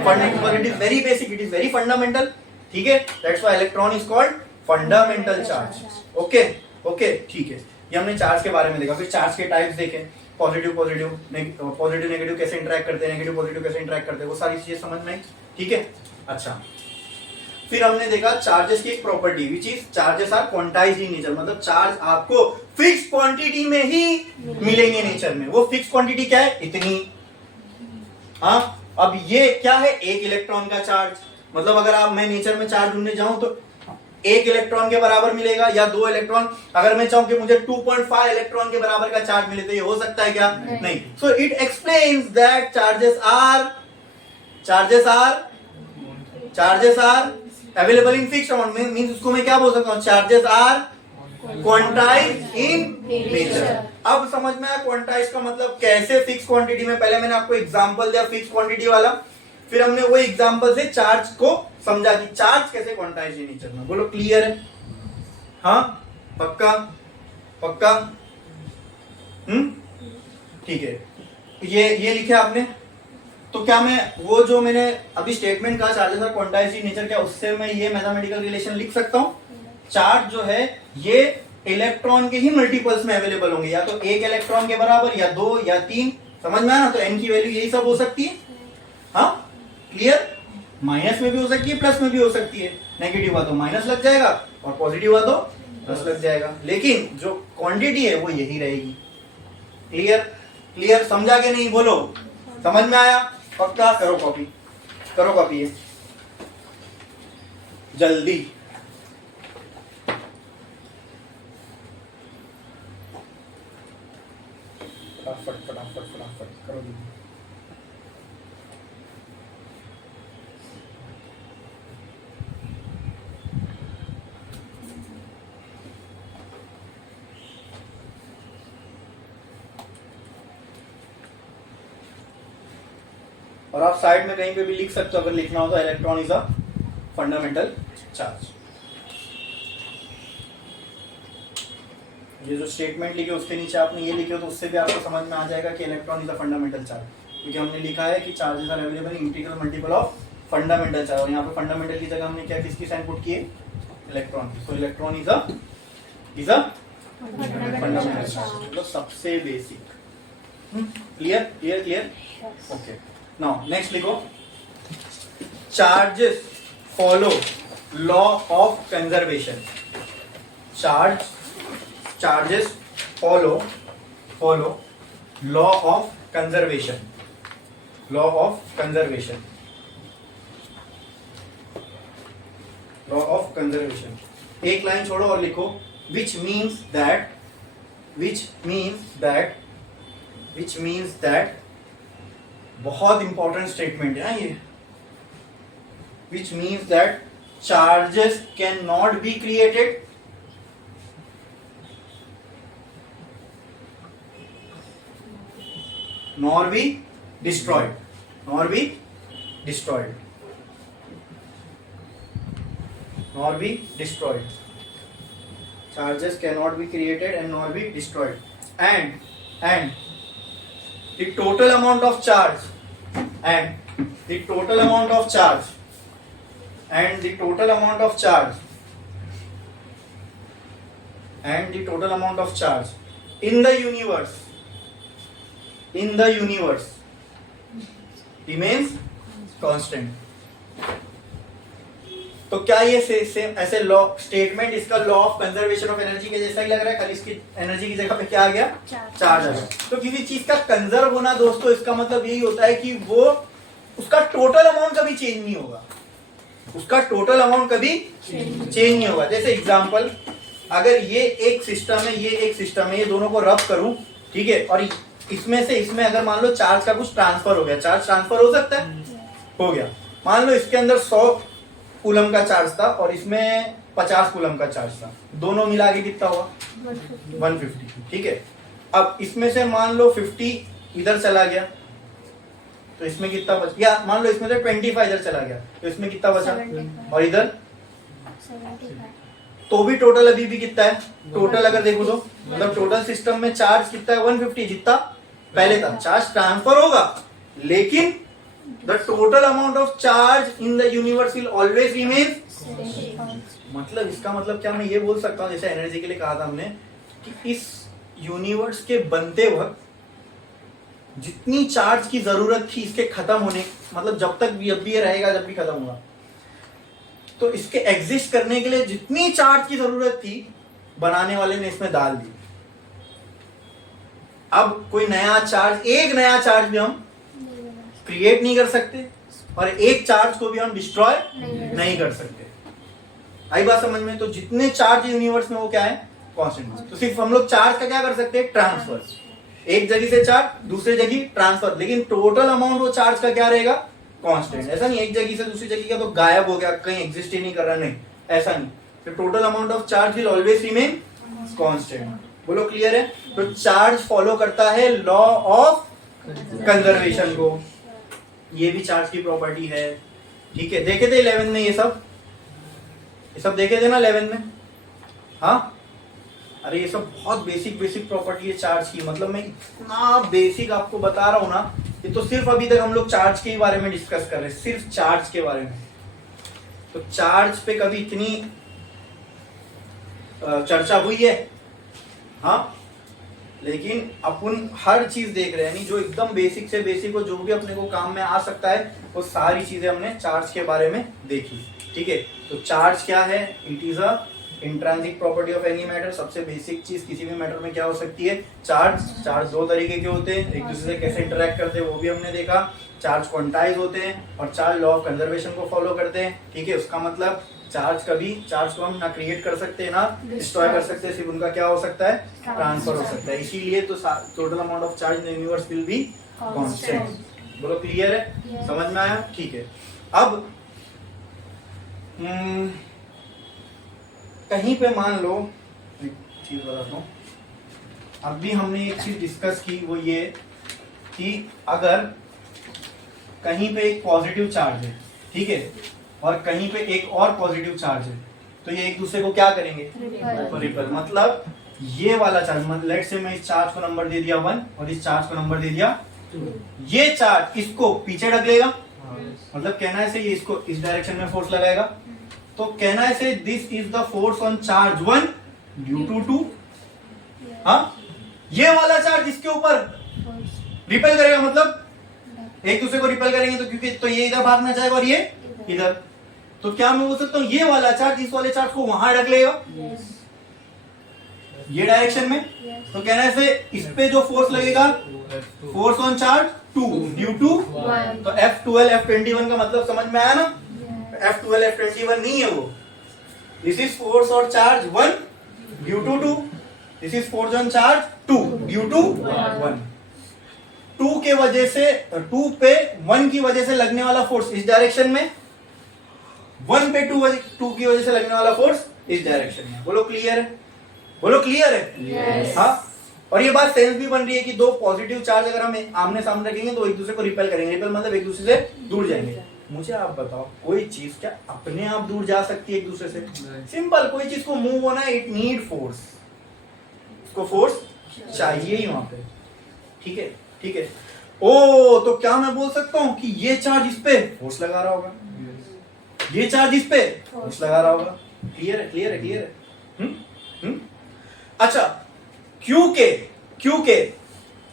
Fundamental. It is very basic, it is very fundamental. ठीक है, that's why electron is called fundamental charge. Okay, okay, ठीक है। ये हमने चार्ज के बारे में देखा। फिर चार्ज के टाइप्स देखे, पॉजिटिव नेगेटिव कैसे इंटरेक्ट करते हैं, नेगेटिव पॉजिटिव कैसे इंटरेक्ट करते हैं, वो सारी चीजें समझ में आई। ठीक है, अच्छा। फिर हमने देखा चार्जेस की एक property, which is charges are quantized in nature. मतलब चार्ज आपको फिक्स क्वांटिटी में ही मिलेंगे नेचर में। वो फिक्स क्वांटिटी क्या है? इतनी। हाँ, अब ये क्या है? एक इलेक्ट्रॉन का चार्ज। मतलब अगर आप मैं नेचर में चार्ज ढूंढने जाऊं तो एक इलेक्ट्रॉन के बराबर मिलेगा, या 2 इलेक्ट्रॉन। अगर मैं चाहूं कि मुझे 2.5 इलेक्ट्रॉन के बराबर का चार्ज मिले, तो ये हो सकता है क्या? नहीं। So it explains that charges are available in fixed amount. Means उसको मैं क्या बोल सकता हूं? Charges are quantized in nature. अब समझ में आया क्वांटाइज्ड का मतलब कैसे? फिक्स क्वांटिटी में। पहले मैंने आपको एग्जांपल दिया फिक्स क्वांटिटी वाला, फिर हमने वो एग्जांपल से चार्ज को समझा कि चार्ज कैसे क्वांटाइज्ड इन नेचर में। बोलो क्लियर है? हाँ, पक्का? पक्का? ठीक है। ये लिखे आपने। तो क्या मैं वो जो मैंने अभी स्टेटमेंट कहा charges are quantized in nature, क्या उससे मैं ये मैथमेटिकल रिलेशन लिख सकता हूं? चार्ज जो है ये इलेक्ट्रॉन के ही मल्टीपल्स में अवेलेबल होंगे, या तो एक इलेक्ट्रॉन के बराबर, या 2 या 3। समझ में आया ना? तो n की वैल्यू यही सब हो सकती है। हाँ, क्लियर? माइनस में भी हो सकती है, प्लस में भी हो सकती है। नेगेटिव हुआ तो माइनस लग जाएगा, और पॉजिटिव हुआ तो प्लस लग जाएगा, लेकिन जो क्वांटिटी है वो यही रहेगी। क्लियर? क्लियर? समझा के नहीं? बोलो समझ में आया? पक्का? करो कॉपी है जल्दी। फटाफट करो। और आप साइड में कहीं पे भी लिख सकते हो, अगर लिखना हो तो electron is a fundamental charge. ये जो स्टेटमेंट लिखे उसके नीचे आपने ये लिखे तो उससे भी आपको समझ में आ जाएगा कि electron is a fundamental charge, क्योंकि हमने लिखा है कि charges are available in integral multiple of fundamental charge. और यहाँ पे फंडामेंटल की जगह हमने क्या किसकी साइन पुट की है? इलेक्ट्रॉन की। So electron is a fundamental charge, मतलब सबसे basic. Clear? Okay. Now next लिखो, charges follow law of conservation. Charges follow law of conservation. Law of conservation. एक लाइन छोड़ो और लिखो विच मीन्स दैट बहुत इंपॉर्टेंट स्टेटमेंट है ये, which means that charges can not be created nor be destroyed, nor be destroyed, nor be destroyed. Charges cannot be created and nor be destroyed. And the total amount of charge and the total amount of charge and the total amount of charge and the total amount of charge in the universe remains constant. तो क्या ये same ऐसे law statement इसका law of conservation of energy के जैसा ही लग रहा है, खाली इसकी एनर्जी की जगह पे क्या आ गया, चार्ज आ गया। तो किसी चीज का कंजर्व होना दोस्तों इसका मतलब यही होता है कि वो उसका टोटल अमाउंट कभी चेंज नहीं होगा, उसका टोटल अमाउंट कभी चेंज नहीं होगा। जैसे एग्जांपल, अगर ये एक सिस्टम है, ये एक सिस्टम है, ये दोनों को रब करूं, ठीक है, और इसमें से इसमें अगर मान लो चार्ज का कुछ ट्रांसफर हो गया, चार्ज ट्रांसफर हो सकता है, हो गया। मान लो इसके अंदर 100 कूलम का चार्ज था और इसमें 50 कूलम का चार्ज था, दोनों मिला के कितना हुआ 150, ठीक है। अब इसमें से मान लो 50 इधर चला गया तो इसमें कितना बचा, या मान लो इसमें से 25 इधर चला गया तो इसमें कितना बचा, और इधर 75। तो भी टोटल अभी भी कितना है, टोटल अगर देखो तो मतलब टोटल सिस्टम में चार्ज कितना है 150, जितना पहले था। चार्ज ट्रांसफर होगा लेकिन the total amount of charge in the universe will always remain. मतलब इसका मतलब क्या, मैं ये बोल सकता हूँ जैसे एनर्जी के लिए कहा था हमने कि इस यूनिवर्स के बनते वक्त जितनी चार्ज की जरूरत थी इसके खत्म होने, मतलब जब तक भी, अब भी ये रहेगा, जब भी खत्म होगा, तो इसके एग्जिस्ट करने के लिए जितनी चार्ज की जरूरत थी बनाने वाले ने इसमें डाल दी। अब कोई नया चार्ज, एक नया चार्ज भी हम क्रिएट नहीं कर सकते और एक चार्ज को भी हम डिस्ट्रॉय नहीं कर सकते। आई बात समझ में? तो जितने चार्ज यूनिवर्स में वो क्या है, कांस्टेंट। तो सिर्फ हम लोग चार्ज का क्या कर सकते हैं, ट्रांसफर, एक जगह से चार्ज दूसरे जगह ट्रांसफर, लेकिन टोटल अमाउंट वो चार्ज का क्या रहेगा, कांस्टेंट। ऐसा नहीं एक जगह से दूसरी जगह का तो गायब हो गया, कहीं एग्जिस्ट ही नहीं कर रहा, नहीं, ऐसा नहीं। तो total amount of charge will always remain constant. बोलो क्लियर है? तो चार्ज फॉलो करता है लॉ ऑफ कंजर्वेशन को, ये भी चार्ज की प्रॉपर्टी है, ठीक है। देखे थे 11 में ये सब देखे थे ना 11 में, हाँ। अरे ये सब बहुत बेसिक प्रॉपर्टी है चार्ज की, मतलब मैं इतना बेसिक आपको बता रहा हूं ना, ये तो सिर्फ अभी तक हम लोग चार्ज के बारे में डिस्कस कर रहे हैं, सिर्फ चार्ज के बारे में। तो चार्ज पे कभी इतनी चर्चा हुई है, हाँ, लेकिन अपन हर चीज देख रहे हैं, नहीं जो एकदम बेसिक से बेसिक हो, जो भी अपने को काम में आ सकता है, वो सारी चीजें हमने चार्ज के बारे में देखी, ठीक है। तो चार्ज क्या है, it is a intrinsic property of any matter. सबसे बेसिक चीज किसी भी मैटर में क्या हो सकती है, चार्ज दो तरीके के होते हैं, एक दूसरे से कैसे इंटरेक्ट करते हैं वो भी हमने देखा। चार्ज क्वांटाइज होते हैं और चार्ज लॉ ऑफ कंजर्वेशन को फॉलो करते हैं, ठीक है। उसका मतलब चार्ज को हम ना क्रिएट कर सकते हैं ना डिस्ट्रॉय कर सकते हैं, सिर्फ उनका क्या हो सकता है, ट्रांसफर हो सकता है। इसीलिए तो total amount of charge in the universe will be constant. बोलो क्लियर है, समझ में आया, ठीक है। अब कहीं पे मान लो, एक चीज बताता हूं, अभी हमने एक चीज डिस्कस की, वो ये कि अगर कहीं पे एक पॉजिटिव चार्ज है, ठीक है, और कहीं पे एक और पॉजिटिव चार्ज है, तो ये एक दूसरे को क्या करेंगे, रिपल। मतलब ये वाला चार्ज, मतलब लेट्स से मैं इस चार्ज को नंबर दे दिया 1 और इस चार्ज को नंबर दे दिया 2, ये चार्ज इसको पीछे ढकेलेगा, मतलब कहना है से ये इसको इस डायरेक्शन में फोर्स लगाएगा। तो कहना है say this is the force on charge 1 due to 2, हाँ। ये वाला चार्ज इसके ऊपर रिपेल करेगा, मतलब एक दूसरे को रिपेल करेंगे, तो क्योंकि तो ये इधर भागना चाहेगा और ये इधर, तो क्या मैं बोल सकता हूँ ये वाला चार्ज इस वाले चार्ज को वहां ढकेलेगा, ये डायरेक्शन में। तो कहना है से इस पे जो फोर्स लगेगा, force on charge 2 due to, तो F12 F21 का मतलब समझ में आया ना। F12 F21 नहीं है वो, दिस इज फोर्स और charge 1 due to 2, this is force on charge 2 due to 1। 2 के वजह से 2 पे 1 की वजह से लगने वाला फोर्स इस डायरेक्शन में, 1 पे 2 की वजह से लगने वाला फोर्स इस डायरेक्शन में। बोलो क्लियर है? बोलो क्लियर है? Yes. हाँ। और ये बात सेंस भी बन रही है कि दो पॉजिटिव चार्ज अगर हम आमने सामने रखेंगे तो एक दूसरे को रिपेल करेंगे। रिपेल मतलब एक दूसरे से दूर जाएंगे। मुझे आप बताओ, कोई चीज क्या अपने आप दूर जा सकती है एक दूसरे से? सिंपल, कोई चीज को मूव होना है, इट नीड फोर्स, उसको फोर्स चाहिए ही वहां पे। ठीक है, ठीक है। ओ, तो क्या मैं बोल सकता हूं कि ये चार्ज इस पे फोर्स लगा रहा होगा, ये चार्ज इस पे फोर्स लगा रहा होगा। क्लियर है? क्लियर है? क्लियर है? अच्छा, क्योंकि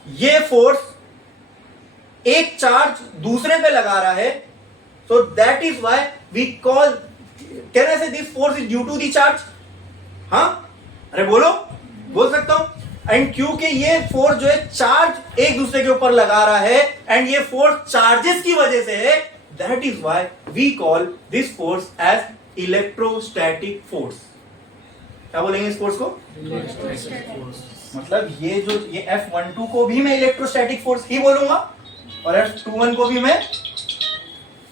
ये फोर्स एक चार्ज दूसरे पे लगा रहा है, so that is why we call, can I say this force is due to the charge? हाँ, अरे बोलो, बोल सकता हूं। एंड क्योंकि ये फोर्स जो है चार्ज एक दूसरे के ऊपर लगा रहा है एंड ये फोर्स चार्जेस की वजह से है, that is why we call this force as electrostatic force। क्या बोलेंगे इस फोर्स को? मतलब ये F12 को भी मैं इलेक्ट्रोस्टैटिक फोर्स ही बोलूंगा और F21 को भी मैं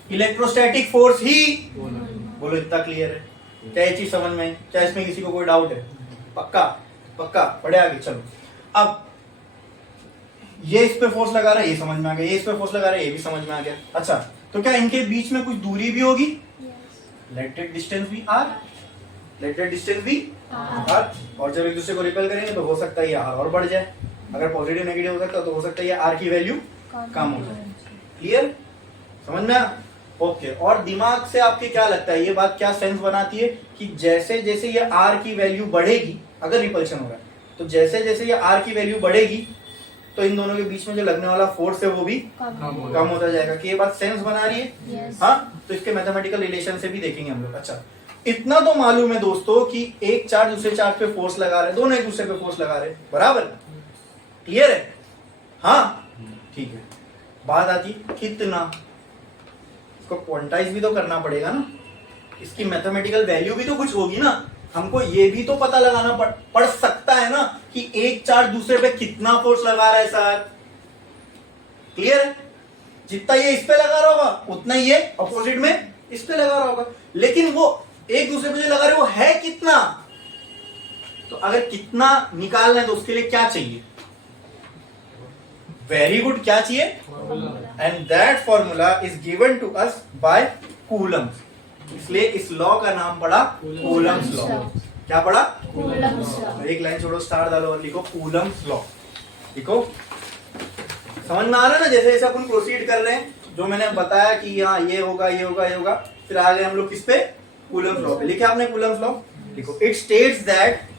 इलेक्ट्रोस्टैटिक फोर्स ही बोलो। इतना क्लियर है? क्या ये चीज समझ में? क्या इसमें किसी को कोई डाउट है? पक्का? पक्का? बढ़े आगे चलो। अब ये इस पे फोर्स लगा रहा है, ये समझ में आ गया, ये इस पे फोर्स लगा रहा है, ये भी समझ में आ गया। अच्छा, तो क्या इनके बीच में कुछ दूरी भी होगी? Let that distance be R, let that distance be R. और जब एक दूसरे को रिपेल करेंगे तो हो सकता है ये आर और बढ़ जाए। अगर पॉजिटिव नेगेटिव हो सकता है तो हो सकता है ये आर की वैल्यू कम हो जाए। क्लियर? समझ में? ओके। और दिमाग से आपके क्या लगता है, ये बात क्या सेंस बनाती है कि जैसे जैसे ये आर की वैल्यू बढ़ेगी, अगर रिपल्शन हो रहा है तो जैसे जैसे ये आर की वैल्यू बढ़ेगी तो इन दोनों के बीच में जो लगने वाला फोर्स है वो भी कम होता जाएगा। कि ये बात सेंस बना रही है? Yes. हाँ, तो इसके मैथमेटिकल रिलेशन से भी देखेंगे हम लोग। अच्छा, इतना तो मालूम है दोस्तों कि एक चार्ज दूसरे चार्ज पे फोर्स लगा रहे हैं, दोनों एक दूसरे पे फोर्स लगा रहे हैं, बराबर? क्लियर है? हाँ, ठीक है। बात आती कितना, इसको क्वांटाइज भी तो करना पड़ेगा ना, इसकी मैथमेटिकल वैल्यू भी तो कुछ होगी ना। हमको ये भी तो पता लगाना पड़ सकता है ना कि एक चार्ज दूसरे पे कितना फोर्स लगा रहा है सर। क्लियर है? जितना ये इस पे लगा रहा होगा उतना ही ये अपोजिट में इस पे लगा रहा होगा, लेकिन वो एक दूसरे पे जो लगा रहे वो है कितना। तो अगर कितना निकालना है तो उसके लिए क्या चाहिए? वेरी गुड, क्या चाहिए? And that formula is given to us by Coulomb's. इसलिए इस लॉ का नाम पड़ा कूलम्स लॉ। क्या पड़ा? Coulomb's law। एक लाइन छोड़ो, स्टार डालो और लिखो कूलम्स लॉ। लिखो। समझ में आ रहा है ना? जैसे जैसे अपन प्रोसीड कर रहे हैं, जो मैंने बताया कि हाँ ये होगा, ये होगा, ये होगा, फिर आ गए हम लोग किस पे? कूलम्स लॉ पे। लिखे आपने कूलम्स लॉ? लिखो। It states that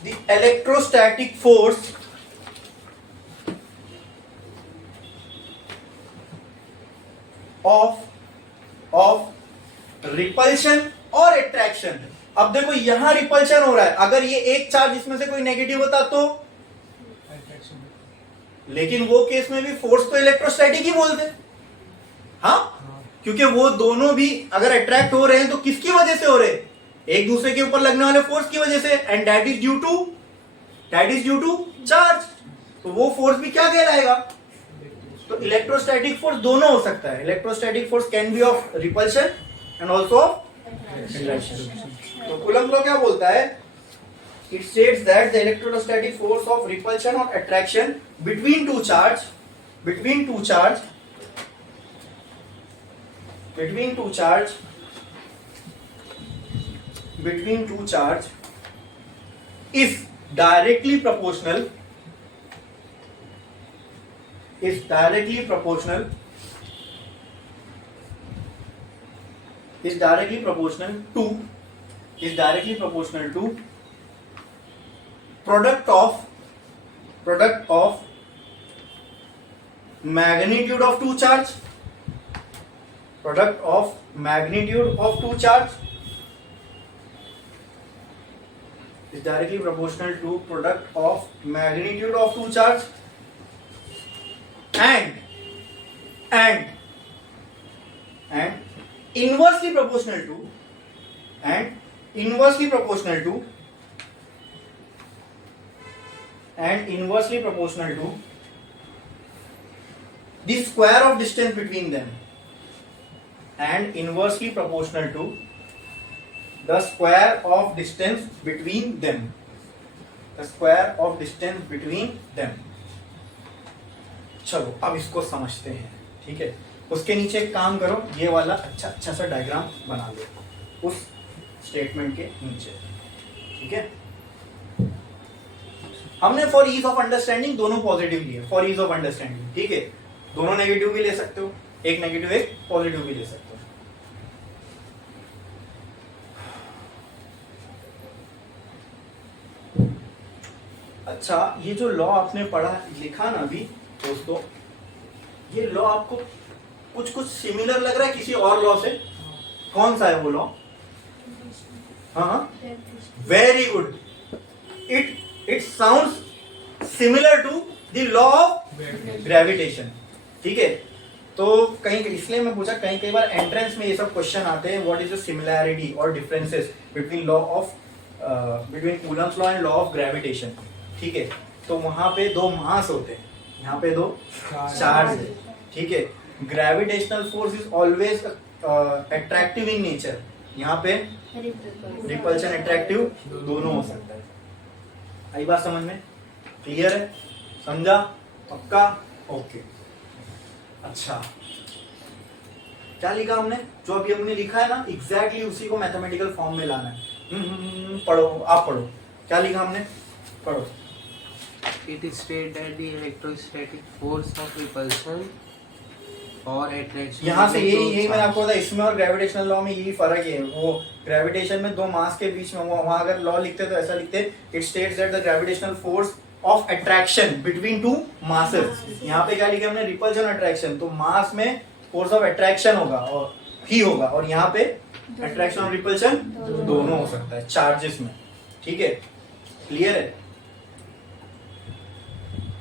the electrostatic force of repulsion और attraction। अब देखो यहां रिपल्शन हो रहा है, अगर ये एक चार्ज इसमें से कोई नेगेटिव होता तो, लेकिन वो केस में भी फोर्स तो इलेक्ट्रोस्टैटिक ही बोलते। हाँ, क्योंकि वो दोनों भी अगर अट्रैक्ट हो रहे हैं तो किसकी वजह से हो रहे हैं? एक दूसरे के ऊपर लगने वाले फोर्स की वजह से, and that is due to charge. तो वो फोर्स भी क्या कहलाएगा? तो इलेक्ट्रोस्टैटिक फोर्स दोनों हो सकता है। Electrostatic force can be of repulsion and also of attraction. तो कूलम्ब लॉ क्या बोलता है? It states that the electrostatic force of repulsion और attraction between two charge is directly proportional to product of magnitude of two charge, is directly proportional to product of magnitude of two charge and and inversely proportional to and inversely proportional to and inversely proportional to the square of distance between them and inversely proportional to the square of distance between them, the square of distance between them. चलो अब इसको समझते हैं, ठीक है। उसके नीचे एक काम करो, ये वाला अच्छा सा डायग्राम बना लो उस स्टेटमेंट के नीचे, ठीक है। हमने फॉर ईज ऑफ अंडरस्टैंडिंग दोनों पॉजिटिव लिए, फॉर ईज ऑफ अंडरस्टैंडिंग, ठीक है। दोनों नेगेटिव भी ले सकते हो, एक नेगेटिव एक पॉजिटिव भी ले सकते हो। अच्छा, ये जो लॉ आपने पढ़ा लिखा ना अभी दोस्तों, ये लॉ आपको कुछ कुछ सिमिलर लग रहा है किसी और लॉ से? कौन सा है वो लॉ? हाँ, very good, it sounds similar to the law of gravitation, ठीक है। तो कहीं इसलिए मैं पूछा, कई बार एंट्रेंस में ये सब क्वेश्चन आते हैं, व्हाट इज द सिमिलैरिटी और differences between law of between Coulomb's law and law of gravitation, ठीक है। तो वहां पे दो मास होते हैं, यहाँ पे दो चार्ज है, ठीक है। Gravitational force is always attractive in nature, यहाँ पे रिपल्शन अट्रैक्टिव दोनों हो सकता है। आई बात समझ में? क्लियर है? समझा? पक्का? ओके। अच्छा, क्या लिखा हमने? जो अभी हमने लिखा है ना, एग्जैक्टली उसी को मैथमेटिकल फॉर्म में लाना है। पढ़ो, आप पढ़ो, क्या लिखा हमने? पढ़ो। It is stated that the electrostatic force of repulsion or attraction. यहाँ से यही मैंने आपको बताया, इसमें और ग्रेविटेशनल लॉ में यही फर्क है। वो ग्रेविटेशन में दो मास के बीच में, वहां अगर लॉ लिखते तो ऐसा लिखते, it states that the gravitational force of attraction between to masses. यहाँ पे क्या लिखा हमने? Repulsion attraction. तो मास में फोर्स ऑफ अट्रैक्शन होगा और ही होगा, और यहाँ पे अट्रैक्शन और रिपल्शन दोनों हो सकता है चार्जेस में, ठीक है। क्लियर है?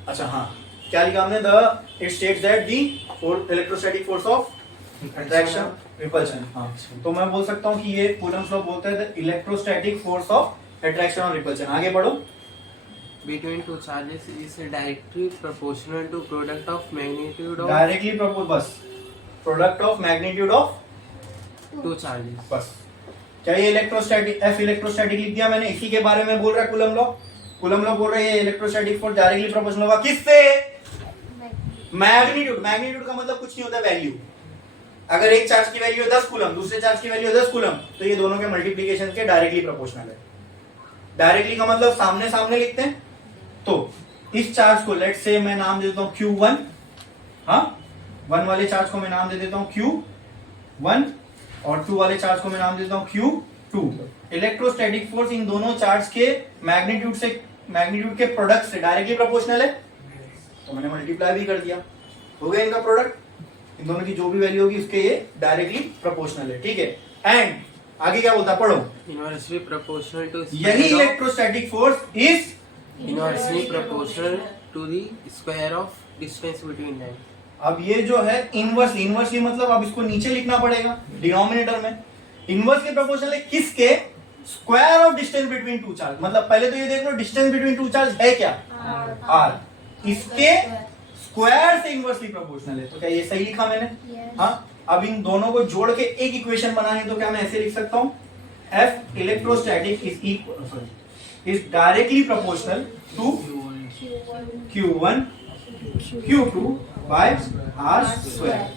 अच्छा, हाँ, क्या लिखा हमने? The it states that the electrostatic force of attraction repulsion. हाँ, तो मैं बोल सकता हूँ कि ये कूलम्स लॉ बोलता है the electrostatic force of attraction और रिपल्शन। आगे बढ़ो। Between two charges is directly proportional to product of magnitude of directly बस product of magnitude of two charges. बस। क्या ये इलेक्ट्रोस्टैटिक, एफ इलेक्ट्रोस्टैटिक लिख दिया मैंने, इसी के बारे में बोल रहा है कूलम लॉ। कूलम लॉ बोल रहे हैं इलेक्ट्रोस्टैटिक फोर्स डायरेक्टली प्रोपोर्शनल होगा किससे? मैग्नीट्यूड। मैग्नीट्यूड का मतलब कुछ नहीं होता, वैल्यू। अगर एक चार्ज की वैल्यू है 10 कूलम, दूसरे चार्ज की वैल्यू है 10 कूलम, तो ये दोनों के मल्टीप्लिकेशन के डायरेक्टली प्रोपोर्शनल है। डायरेक्टली का मतलब सामने सामने लिखते हैं। तो इस चार्ज को लेट से मैं नाम दे देता हूं Q1, हाँ, 1 वाले चार्ज को मैं नाम दे देता हूं Q1 और 2 वाले चार्ज को मैं नाम दे देता हूं Q2। इलेक्ट्रोस्टैटिक फोर्स इन दोनों चार्ज के मैग्नीट्यूड के प्रोडक्ट से डायरेक्टली प्रोपोर्शनल है, तो मैंने मल्टीप्लाई भी कर दिया, हो गया इनका प्रोडक्ट। इन दोनों की जो भी वैल्यू होगी उसके ये डायरेक्टली प्रोपोर्शनल है, ठीक है। एंड आगे क्या बोलता, पढ़ो। Inversely proportional to यही electrostatic force is inversely proportional to the square of distance between them. अब ये जो है इनवर्सली मतलब अब इसको नीचे लिखना पड़ेगा डिनोमिनेटर में। इनवर्सली प्रोपोर्शनल है किसके? Square of distance between two charge. मतलब पहले तो ये देख लो डिस्टेंस बिटवीन टू चार्ज है क्या? आर। इसके स्क्वायर से इनवर्सली प्रोपोर्शनल है। तो क्या ये सही लिखा मैंने? हाँ। अब इन दोनों को जोड़ के एक इक्वेशन बनानी, तो क्या मैं ऐसे लिख सकता हूँ? F electrostatic is equal is directly proportional to Q1 Q2 by R square.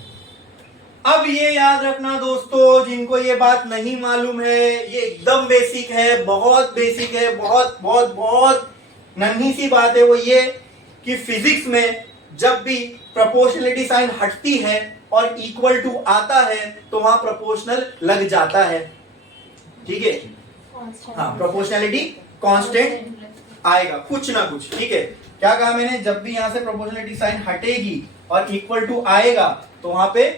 अब ये याद रखना दोस्तों, जिनको ये बात नहीं मालूम है, ये एकदम बेसिक है, बहुत बेसिक है, बहुत बहुत बहुत नन्ही सी बात है। वो ये कि फिजिक्स में जब भी प्रोपोर्शनलिटी साइन हटती है और इक्वल टू आता है तो वहां प्रोपोर्शनल लग जाता है, ठीक है। हाँ, प्रोपोर्शनलिटी कांस्टेंट आएगा कुछ ना कुछ, ठीक है। क्या कहा मैंने? जब भी यहां से प्रोपोर्शनलिटी साइन हटेगी और इक्वल टू आएगा तो वहां पे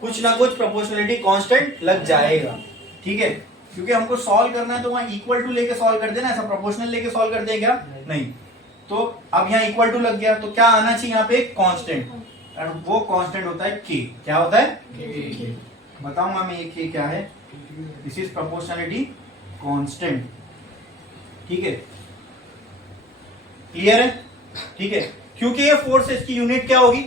कुछ ना कुछ प्रोपोर्शनलिटी कांस्टेंट लग जाएगा, ठीक है। क्योंकि हमको सॉल्व करना है तो वहां इक्वल टू लेके सॉल्व कर देना, ऐसा प्रोपोर्शनल लेके सॉल्व करते हैं क्या? नहीं। तो अब यहाँ इक्वल टू लग गया तो क्या आना चाहिए यहाँ पे? कांस्टेंट, और वो कांस्टेंट होता है K। क्या होता है? K। बताऊंगा मैं ये क्या है। दिस इज प्रोपोर्शनलिटी कांस्टेंट, ठीक है, क्लियर है, ठीक है। क्योंकि ये फोर्स है, इसकी यूनिट क्या होगी?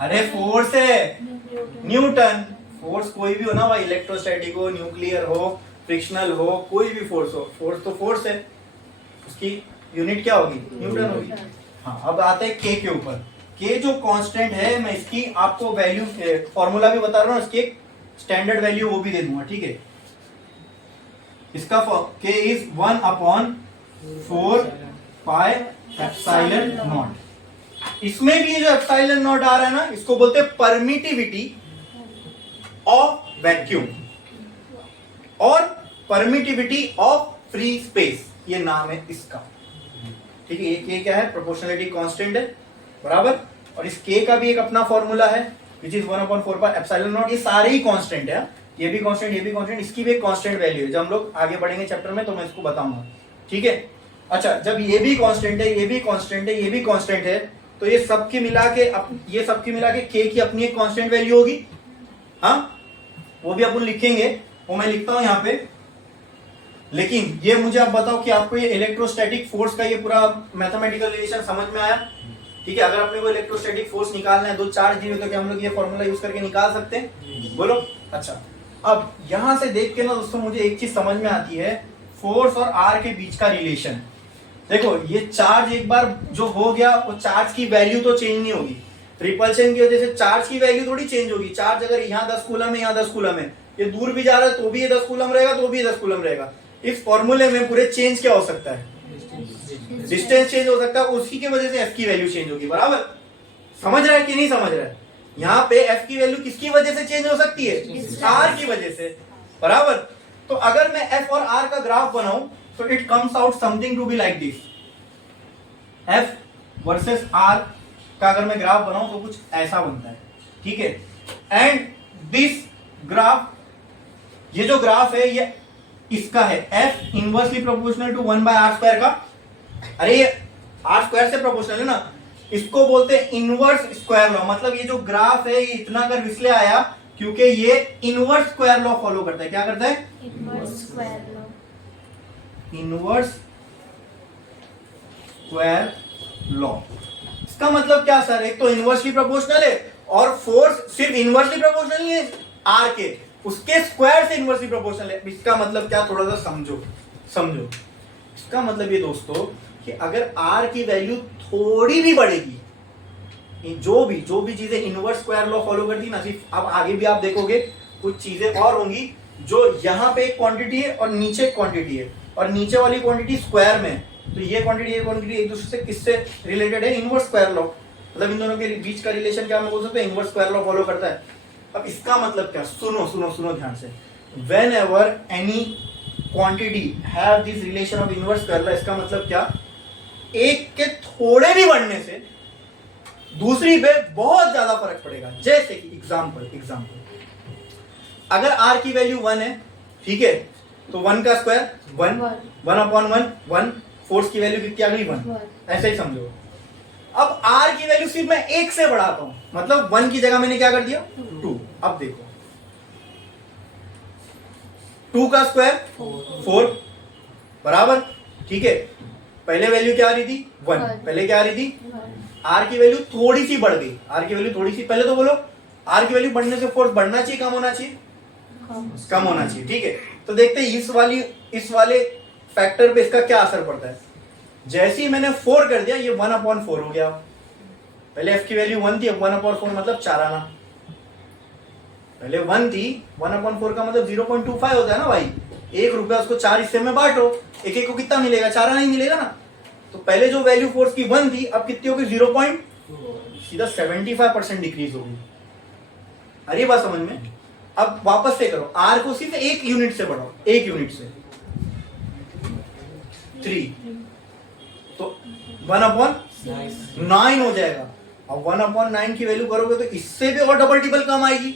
अरे फोर्स है न्यूटन। फोर्स कोई भी हो ना भाई, इलेक्ट्रोस्टैटिक हो, न्यूक्लियर हो, फ्रिक्शनल हो, कोई भी फोर्स हो, फोर्स तो फोर्स है, उसकी यूनिट क्या होगी? न्यूटन होगी। हाँ, अब आते हैं के ऊपर। के जो कांस्टेंट है, मैं इसकी आपको वैल्यू फॉर्मूला भी बता रहा हूँ, इसकी स्टैंडर्ड वैल्यू वो भी दे दूंगा, ठीक है। इसका के इज 1/4 एप्सिलॉन नॉट। इसमें भी जो एप्सिलॉन नॉट आ रहा है ना, इसको बोलते हैं परमिटिविटी ऑफ वैक्यूम और परमिटिविटी ऑफ फ्री स्पेस, ये नाम है इसका, ठीक है। ये क्या है? प्रोपोर्शनलिटी कांस्टेंट है, बराबर। और इस के का भी एक अपना फॉर्मूला है, विच इज 1/4 एप्सिलॉन नॉट। ये सारे ही कांस्टेंट है, ये भी कांस्टेंट, ये भी कांस्टेंट, इसकी भी एक कांस्टेंट वैल्यू है। जब हम लोग आगे बढ़ेंगे चैप्टर में तो मैं इसको बताऊंगा, ठीक है। अच्छा, जब ये भी कांस्टेंट है, ये भी कांस्टेंट है, ये भी कांस्टेंट है, तो ये सबकी मिला के के की अपनी एक कांस्टेंट वैल्यू होगी। हाँ, वो भी अपन लिखेंगे, वो मैं लिखता हूं यहाँ पे। लेकिन ये मुझे आप बताओ कि आपको ये इलेक्ट्रोस्टैटिक फोर्स का ये पूरा मैथमेटिकल रिलेशन समझ में आया? ठीक है। अगर अपने को इलेक्ट्रोस्टैटिक फोर्स निकालना है, दो चार्ज दिए तो क्या हम लोग ये फॉर्मूला यूज करके निकाल सकते हैं? बोलो। अच्छा, अब यहां से देख के ना दोस्तों, मुझे एक चीज समझ में आती है, फोर्स और आर के बीच का रिलेशन। देखो, ये चार्ज एक बार जो हो गया, वो चार्ज की वैल्यू तो चेंज नहीं होगी। रिपल्शन की वजह से चार्ज की वैल्यू थोड़ी चेंज होगी। चार्ज अगर यहाँ 10 कूलम है, यहाँ 10 कूलम है, ये दूर भी जा रहा है तो भी ये 10 कूलम रहेगा, तो भी ये 10 कूलम रहेगा। इस फॉर्मूले में पूरे चेंज क्या हो सकता है? डिस्टेंस चेंज हो सकता है, उसी की वजह से एफ की वैल्यू चेंज होगी, बराबर। समझ रहा है कि नहीं समझ रहा है? यहाँ पे एफ की वैल्यू किसकी वजह से चेंज हो सकती है? आर की वजह से, बराबर। तो अगर मैं एफ और आर का ग्राफ बनाऊं तो it comes out something to be like this. F versus R का अगर मैं ग्राफ बनाऊं तो कुछ ऐसा बनता है, ठीक है। एंड दिस ग्राफ, ये जो ग्राफ है ये इसका है, F inversely proportional to 1/r² का। अरे ये r² से प्रोपोर्शनल है ना, इसको बोलते हैं इनवर्स स्क्वायर लॉ। मतलब ये जो ग्राफ है ये इतना कर इसलिए आया क्योंकि ये इनवर्स स्क्वायर लॉ फॉलो करता है। क्या करता है? Inverse square law. Inverse square law. इसका मतलब क्या सर? एक तो इनवर्सली प्रोपोर्शनल है और फोर्स सिर्फ इनवर्सली प्रोपोर्शनल नहीं है आर के, उसके स्क्वायर से इनवर्सली प्रोपोर्शनल है। इसका मतलब क्या? थोड़ा सा समझो। इसका मतलब ये दोस्तों कि अगर आर की वैल्यू थोड़ी भी बढ़ेगी, जो भी चीजें इनवर्स स्क्वायर लॉ फॉलो करती ना, सिर्फ अब आगे भी आप देखोगे कुछ चीजें और होंगी जो यहाँ पे एक क्वांटिटी है और नीचे एक क्वांटिटी है, और नीचे वाली क्वांटिटी स्क्वायर में है, तो ये क्वांटिटी एक दूसरे से किससे रिलेटेड है? Inverse square law. मतलब इन दोनों के बीच का रिलेशन क्या हम बोल सकते हैं? इनवर्स स्क्वायर लॉ फॉलो करता है। अब इसका मतलब क्या? सुनो ध्यान से। When ever any quantity have this relation of inverse square law, इसका मतलब क्या? एक के थोड़े भी बढ़ने से दूसरी पे बहुत ज्यादा फर्क पड़ेगा। जैसे कि एग्जांपल, अगर r की वैल्यू 1 है, ठीक है, तो 1 का स्क्वायर 1/1 फोर्स की वैल्यू कितनी आ गई? 1। ऐसे ही समझो। अब r की वैल्यू सिर्फ मैं 1 से बढ़ाता हूं, मतलब 1 की जगह मैंने क्या कर दिया? 2। अब देखो, 2 का स्क्वायर 4, बराबर, ठीक है। पहले वैल्यू क्या आ रही थी? 1। पहले क्या आ रही थी? आर की वैल्यू थोड़ी सी बढ़ गई। पहले तो बोलो, आर की वैल्यू बढ़ने से फोर्स बढ़ना चाहिए, कम होना चाहिए? कम होना चाहिए, ठीक है। तो देखते हैं इस वाले फैक्टर पे इसका क्या असर पड़ता है। जैसे ही मैंने 4 कर दिया, ये 1/4 हो गया। पहले एफ की वैल्यू 1 थी, अब 1/4 मतलब 4 आना। पहले 1 थी, 1/4 का मतलब 0.25 होता है ना भाई। 1 रुपया उसको 4 हिस्से में बांटो, एक को कितना मिलेगा? 4 आना ही मिलेगा ना। तो पहले जो वैल्यू फोर्स की 1 थी, अब कितनी होगी? 0. सीधा 75% डिक्रीज होगी। अरे बात समझ में? अब वापस से करो, आर को सिर्फ 1 यूनिट से बढ़ाओ, 1 यूनिट से 3, तो 1/9 हो जाएगा। अब 1/9 की वैल्यू करोगे तो इससे भी और डबल टिबल कम आएगी।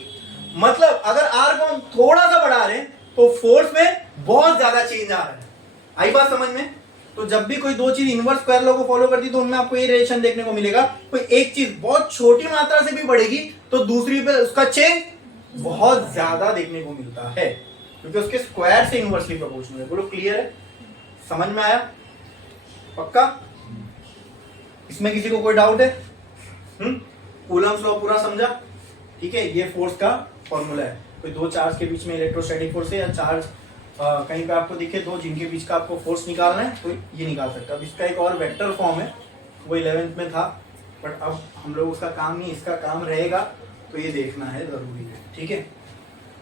मतलब अगर आर को हम थोड़ा सा बढ़ा रहे हैं तो फोर्स में बहुत ज्यादा चेंज आ रहा है। आई बात समझ में? तो जब भी कोई दो चीज इनवर्स स्क्वायर लॉ को फॉलो करती है तो उनमें आपको ये रिलेशन देखने को मिलेगा। कोई एक चीज बहुत छोटी मात्रा से भी बढ़ेगी तो दूसरी पे उसका चेंज बहुत ज्यादा देखने को मिलता है, क्योंकि उसके स्क्वायर से इनवर्सली प्रोपोर्शनल है। बोलो क्लियर है, समझ में आया? पक्का? इसमें किसी को कोई डाउट है? कूलम्स लॉ पूरा समझा? ठीक है, ये फोर्स का फॉर्मूला है। कोई दो चार्ज के बीच में इलेक्ट्रोस्टैटिक फोर्स है, या चार्ज कहीं पे आपको दिखे दो जिनके बीच का आपको फोर्स निकालना है, तो ये निकाल सकता है। अब इसका एक और वेक्टर फॉर्म है, वो 11th में था, बट अब हम लोग उसका काम नहीं, इसका काम रहेगा, तो ये देखना है जरूरी है। ठीक है,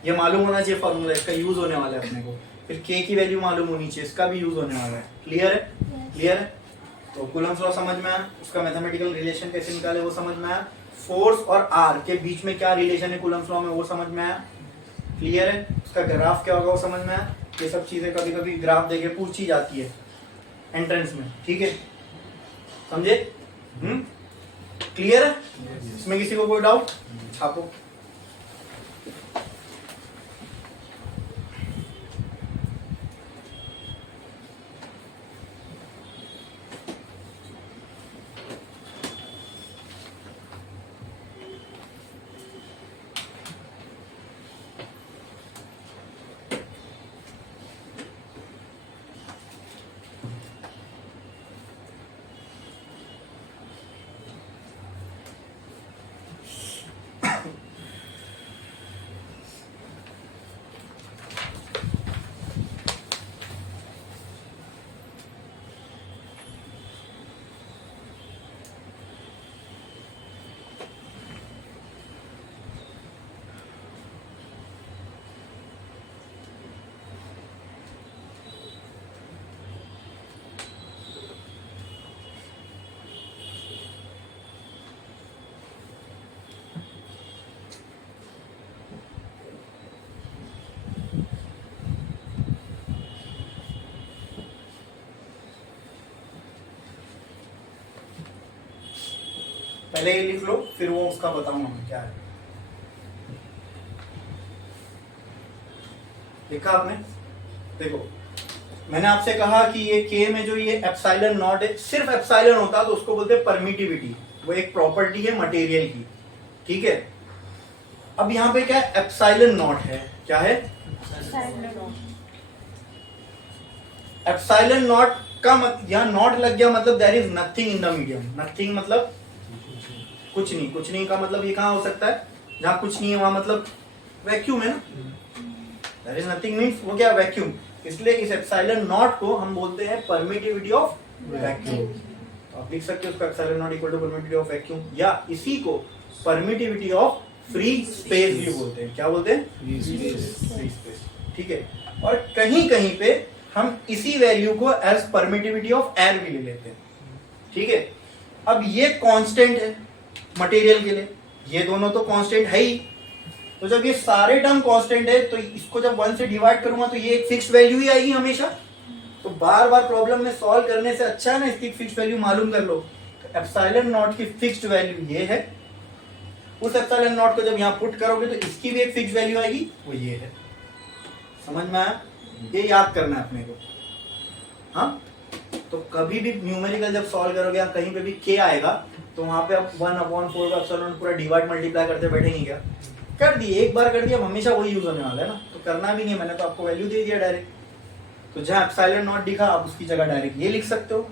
ये मालूम होना चाहिए फॉर्मूला, इसका यूज होने वाला है अपने को। फिर के की वैल्यू मालूम होनी चाहिए, इसका भी यूज होने वाला है। क्लियर है? क्लियर है? तो कूलम्स लॉ समझ में आया, उसका मैथमेटिकल रिलेशन कैसे निकाले वो समझ में आया, फोर्स और आर के बीच में क्या रिलेशन है कूलम्स लॉ में वो समझ में आया। क्लियर है? उसका ग्राफ क्या होगा वो समझ में आया। ये सब चीजें कभी कभी ग्राफ देके पूछी जाती है एंट्रेंस में। ठीक है, समझे? क्लियर है? इसमें किसी को कोई डाउट? छापो। पहले ये लिख लो, फिर वो उसका बताऊंगा मैं क्या है। लिखा आपने? देखो, मैंने आपसे कहा कि ये के में जो ये एप्सिलॉन नॉट है, सिर्फ एप्सिलॉन होता तो उसको बोलते हैं परमिटिविटी, वो एक प्रॉपर्टी है मटेरियल की। ठीक है, अब यहाँ पे क्या है, एप्सिलॉन नॉट है। क्या है? एप्सिलॉन नॉट का यहाँ नॉट लग गया मतलब there is nothing in the medium. Nothing मतलब कुछ नहीं। कुछ नहीं का मतलब ये कहाँ हो सकता है, जहां कुछ नहीं है वहां मतलब वैक्यूम है ना। देयर इज नथिंग मींस वो क्या, वैक्यूम। इसलिए इस एप्सिलॉन नॉट को हम बोलते हैं परमिटिविटी ऑफ वैक्यूम। तो आप लिख सकते हो उसका epsilon naught equal to permittivity of vacuum, या इसी को परमिटिविटी ऑफ फ्री स्पेस भी बोलते हैं। क्या बोलते हैं? Free space. ठीक है, और कहीं कहीं पे हम इसी वैल्यू को एज परमिटिविटी ऑफ एयर भी ले लेते हैं। ठीक है, अब ये कांस्टेंट है मटेरियल के लिए, ये दोनों तो कांस्टेंट है ही। तो जब ये सारे टर्म कांस्टेंट है, तो इसको जब 1 से डिवाइड करूंगा तो ये एक फिक्स्ड वैल्यू ही आएगी हमेशा। तो बार बार प्रॉब्लम में सॉल्व करने से अच्छा है ना इसकी फिक्स्ड वैल्यू मालूम कर लो। तो एप्सिलॉन नॉट की फिक्स्ड वैल्यू ये है, उस एप्सिलॉन नॉट को जब यहाँ पुट करोगे तो इसकी भी एक फिक्स्ड वैल्यू आएगी, वो ये है। समझ में आया? ये याद करना है अपने को। हाँ, तो कभी भी न्यूमेरिकल जब सॉल्व करोगे या कहीं पे भी के आएगा, तो वहां पे आप 1/4 का एप्सिलॉन पूरा डिवाइड मल्टीप्लाई करते बैठेंगे क्या? कर दिए, एक बार कर दिया, अब हमेशा वही यूज होने वाला है ना, तो करना भी नहीं है। मैंने तो आपको वैल्यू दे दिया डायरेक्ट। तो जहां एप्सिलॉन नॉट दिखा आप उसकी जगह डायरेक्ट ये लिख सकते हो।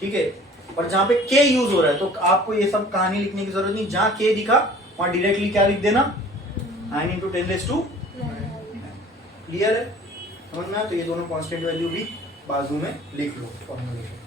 ठीक है, और जहां पे के यूज हो रहा है तो आपको ये सब कहानी लिखने की जरूरत नहीं। जहां के दिखा वहां डायरेक्टली क्या लिख देना, 9 × 10⁻²। क्लियर है? समझ में आया? तो ये दोनों कांस्टेंट वैल्यू भी बाजू में लिख लो फॉर्मूले।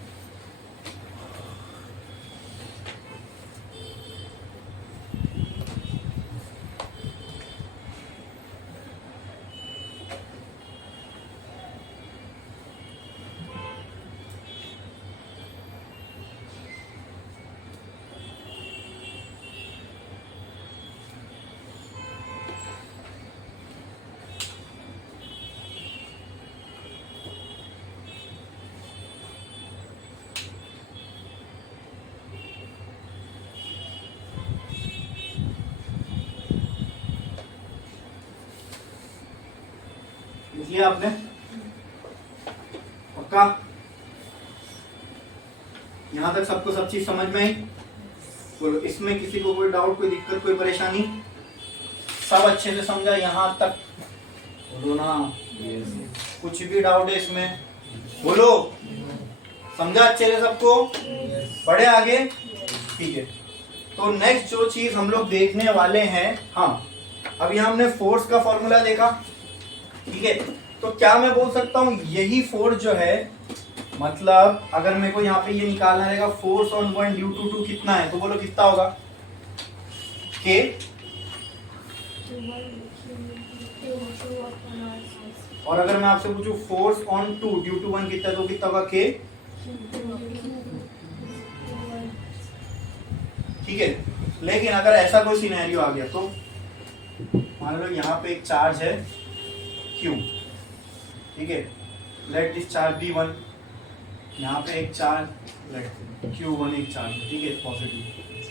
लिया आपने? पक्का? यहां तक सबको सब चीज समझ में आई? बोलो, इसमें किसी को कोई डाउट, कोई दिक्कत, कोई परेशानी? सब अच्छे से समझा यहाँ तक? बोलो ना, कुछ भी डाउट है इसमें? बोलो, समझा अच्छे से सबको? बढ़े आगे? ठीक है। तो नेक्स्ट जो चीज हम लोग देखने वाले हैं, हाँ, अभी हमने फोर्स का फॉर्मूला देखा, ठीक है। तो क्या मैं बोल सकता हूँ यही फोर्स जो है, मतलब अगर मेरे को यहाँ पे ये निकालना रहेगा force on one due to two कितना है, तो बोलो कितना होगा? के, और अगर मैं आपसे पूछूं force on two due to one कितना है, तो कितना होगा? के, ठीक है। लेकिन अगर ऐसा कोई सिनेरियो आ गया तो मान लो यहाँ पे एक चार्ज है Q, ठीक है, लेट दिस चार्ज बी 1, यहाँ पे एक चार्ज लेट Q1 एक चार्ज है, ठीक है, पॉजिटिव,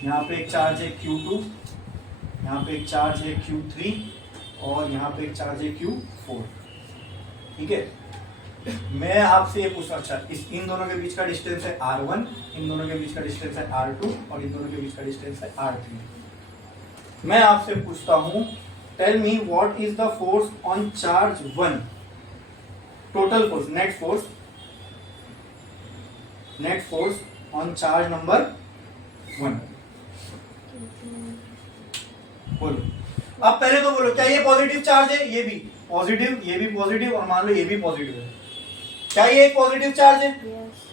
यहाँ पे एक चार्ज है Q2, यहाँ पे एक चार्ज है Q3 और यहाँ पे एक चार्ज है Q4, ठीक है। मैं आपसे ये पूछना, अच्छा इन दोनों के बीच का डिस्टेंस है R1, इन दोनों के बीच का डिस्टेंस है R2 और इन दोनों के बीच का डिस्टेंस है R3। मैं आपसे पूछता हूं, tell me what is the force on charge 1, total force, net force on charge number 1। बोलो, अब पहले तो बोलो, क्या ये पॉजिटिव चार्ज है? ये भी पॉजिटिव, ये भी पॉजिटिव और मान लो ये भी पॉजिटिव है। क्या ये एक पॉजिटिव चार्ज है?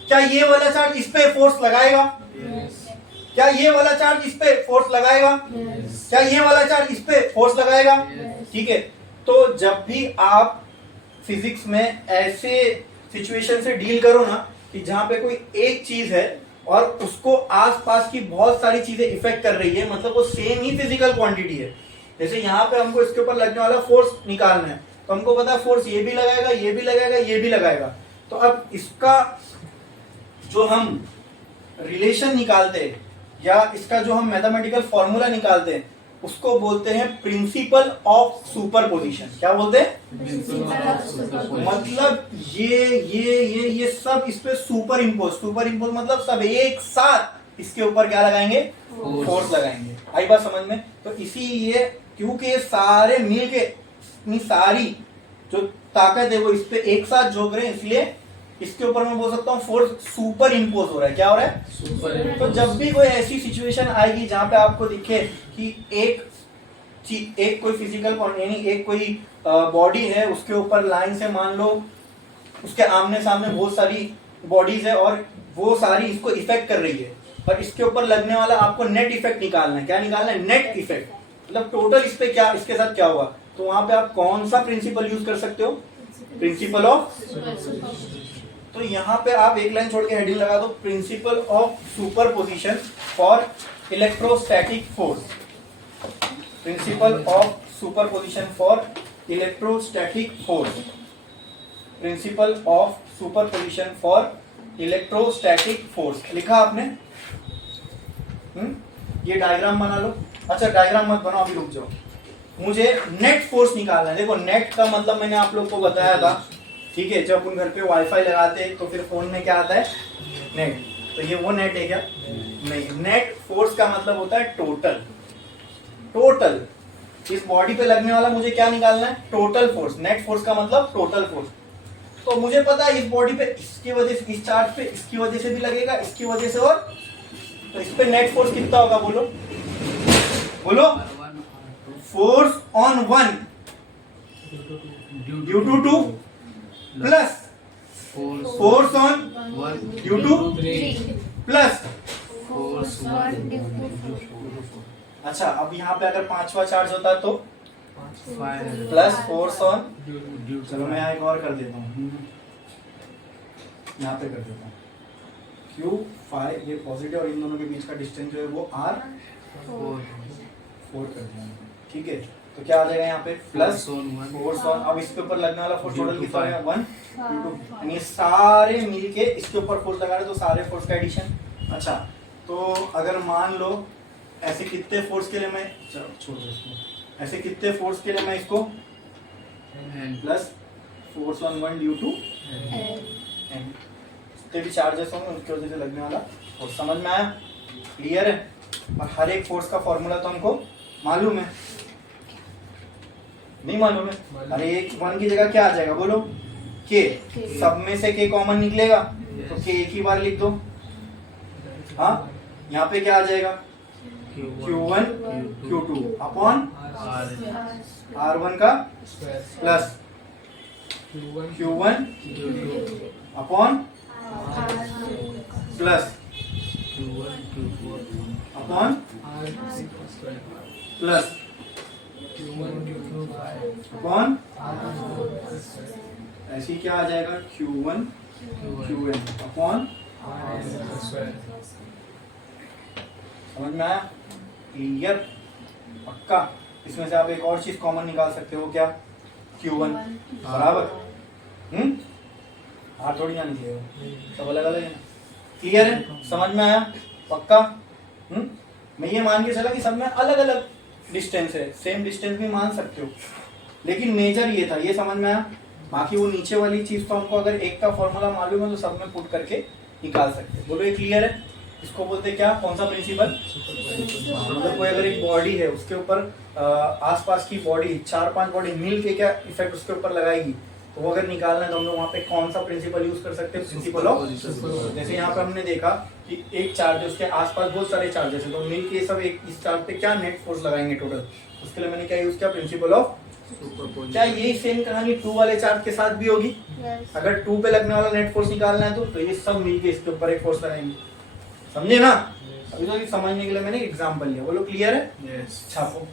क्या ये वाला चार्ज इस पे फोर्स लगाएगा? क्या ये वाला चार्ज इस पे फोर्स लगाएगा? क्या ये वाला चार्ज इस पे फोर्स लगाएगा? ठीक है। तो जब भी आप फिजिक्स में ऐसे सिचुएशन से डील करो ना कि जहां पे कोई एक चीज है और उसको आसपास की बहुत सारी चीजें इफेक्ट कर रही है, मतलब वो सेम ही फिजिकल क्वांटिटी है। जैसे यहाँ पे हमको इसके ऊपर लगने वाला फोर्स निकालना है, तो हमको पता है फोर्स ये भी लगाएगा, ये भी लगाएगा, ये भी लगाएगा। तो अब इसका जो हम रिलेशन निकालते हैं या इसका जो हम मैथमेटिकल फॉर्मूला निकालते हैं उसको बोलते हैं प्रिंसिपल ऑफ सुपरपोजिशन। क्या बोलते हैं? मतलब ये सब इस पे सुपर इम्पोज मतलब सब एक साथ इसके ऊपर क्या लगाएंगे? फोर्स लगाएंगे। आई बात समझ में? तो इसी ये क्योंकि ये सारे मिल के इतनी सारी जो ताकत है वो इस पे एक साथ झोंक रहे हैं, इसलिए इसके ऊपर मैं बोल सकता हूँ फोर्स सुपर इम्पोज हो रहा है। क्या हो रहा है? सुपर। तो जब भी कोई ऐसी सिचुएशन आएगी जहां पे आपको दिखे कि एक कोई फिजिकल यानी एक कोई बॉडी है, उसके ऊपर लाइन से मान लो उसके आमने सामने बहुत सारी बॉडीज है और वो सारी इसको इफेक्ट कर रही है, पर इसके ऊपर लगने वाला आपको नेट इफेक्ट निकालना है। क्या निकालना है? नेट इफेक्ट, मतलब टोटल इस पे क्या, इसके साथ क्या हुआ। तो वहां पे आप कौन सा प्रिंसिपल यूज कर सकते हो? Principle of. तो यहाँ पे आप एक लाइन छोड़ के हेडिंग लगा दो, principle of superposition for electrostatic force. Principle of superposition for electrostatic force. Principle of superposition for electrostatic force लिखा आपने? ये डायग्राम बना लो। अच्छा डायग्राम मत बनाओ, अभी रुक जाओ, मुझे नेट फोर्स निकालना है। देखो नेट का मतलब मैंने आप लोग को बताया था, ठीक है, जब अपन घर पे वाईफाई लगाते हैं तो फिर फोन में क्या आता है? नेट। तो ये वो नेट है क्या? नहीं। नेट फोर्स का मतलब होता है टोटल। इस बॉडी पे लगने वाला मुझे क्या निकालना है? Total force. नेट फोर्स का मतलब टोटल फोर्स। तो मुझे पता है इस बॉडी पे इसकी वजह से, इस चार्ज पे इसकी वजह से भी लगेगा, इसकी वजह से, और तो इस पे नेट फोर्स कितना होगा? बोलो force on one due to two plus force on due to plus. अच्छा अब यहाँ पे अगर पांचवा चार्ज होता तो प्लस फोर्स ऑन, चलो मैं यहाँ एक और कर देता हूँ, यहाँ पे कर देता हूँ Q5, ये पॉजिटिव और इन दोनों के बीच का डिस्टेंस जो है वो R4 कर दिया, ठीक है। तो क्या आ जाएगा यहाँ पे? प्लस फोर्स ऑन, अब इसके ऊपर लगने वाला फोर्स टोटल कितना है? 1 2, यानी सारे मिलके इसके ऊपर फोर्स लगा रहे तो सारे फोर्स का एडिशन। अच्छा तो अगर मान लो ऐसे कितने फोर्स के लिए मैं, चलो छोड़ दो इसको, ऐसे कितने फोर्स के लिए मैं इसको plus force on 1 due to n, जितने भी चार्जेस होंगे उनकी वजह से लगने वाला फोर्स। समझ में आया? क्लियर है? और हर एक फोर्स का फॉर्मूला तो हमको मालूम है। नहीं मालूम है? अरे एक 1 की जगह क्या आ जाएगा बोलो? के। सब में से के कॉमन निकलेगा तो के एक ही बार लिख दो। हाँ, यहाँ पे क्या आ जाएगा? Q1 Q2 अपॉन R1 का plus Q1 upon plus upon plus upon, ऐसे ही क्या आ जाएगा? Q1 Qn upon. समझ में आया? क्लियर? पक्का? इसमें से आप एक और चीज कॉमन निकाल सकते हो, क्या? Q1 बराबर। हाथ थोड़ी ना निकलेगा, सब अलग अलग है। क्लियर है? समझ में आया? पक्का? मैं ये मान के चला कि सब में अलग अलग डिस्टेंस है, सेम डिस्टेंस भी मान सकते हो, लेकिन मेजर ये था, ये समझ में आया? बाकी वो नीचे वाली चीज तो हमको अगर एक का फॉर्मूला मालूम है तो सब में पुट करके निकाल सकते हैं। बोलो ये क्लियर है? इसको बोलते क्या? कौन सा प्रिंसिपल? मतलब कोई अगर एक बॉडी है उसके ऊपर आसपास की बॉडी 4-5 बॉडी मिल के क्या इफेक्ट उसके ऊपर लगाएगी, तो वो अगर निकालना है तो हम लोग वहाँ पे कौन सा प्रिंसिपल यूज कर सकते हैं? Principle of. जैसे यहाँ पे हमने देखा कि एक चार्ज है, उसके आसपास बहुत सारे चार्जेस है, तो मिल के सब एक इस चार्ज पे क्या नेट फोर्स लगाएंगे टोटल, उसके लिए मैंने क्या यूज किया? Principle of. क्या यही सेम कहानी 2 वाले चार्ज के साथ भी होगी? अगर 2 पे लगने वाला नेट फोर्स निकालना है तो ये सब मिलके इसके ऊपर एक फोर्स लगाएंगे। समझे ना? अभी तो समझने के लिए मैंने एग्जांपल लिया। बोलो क्लियर है? यस। छापो।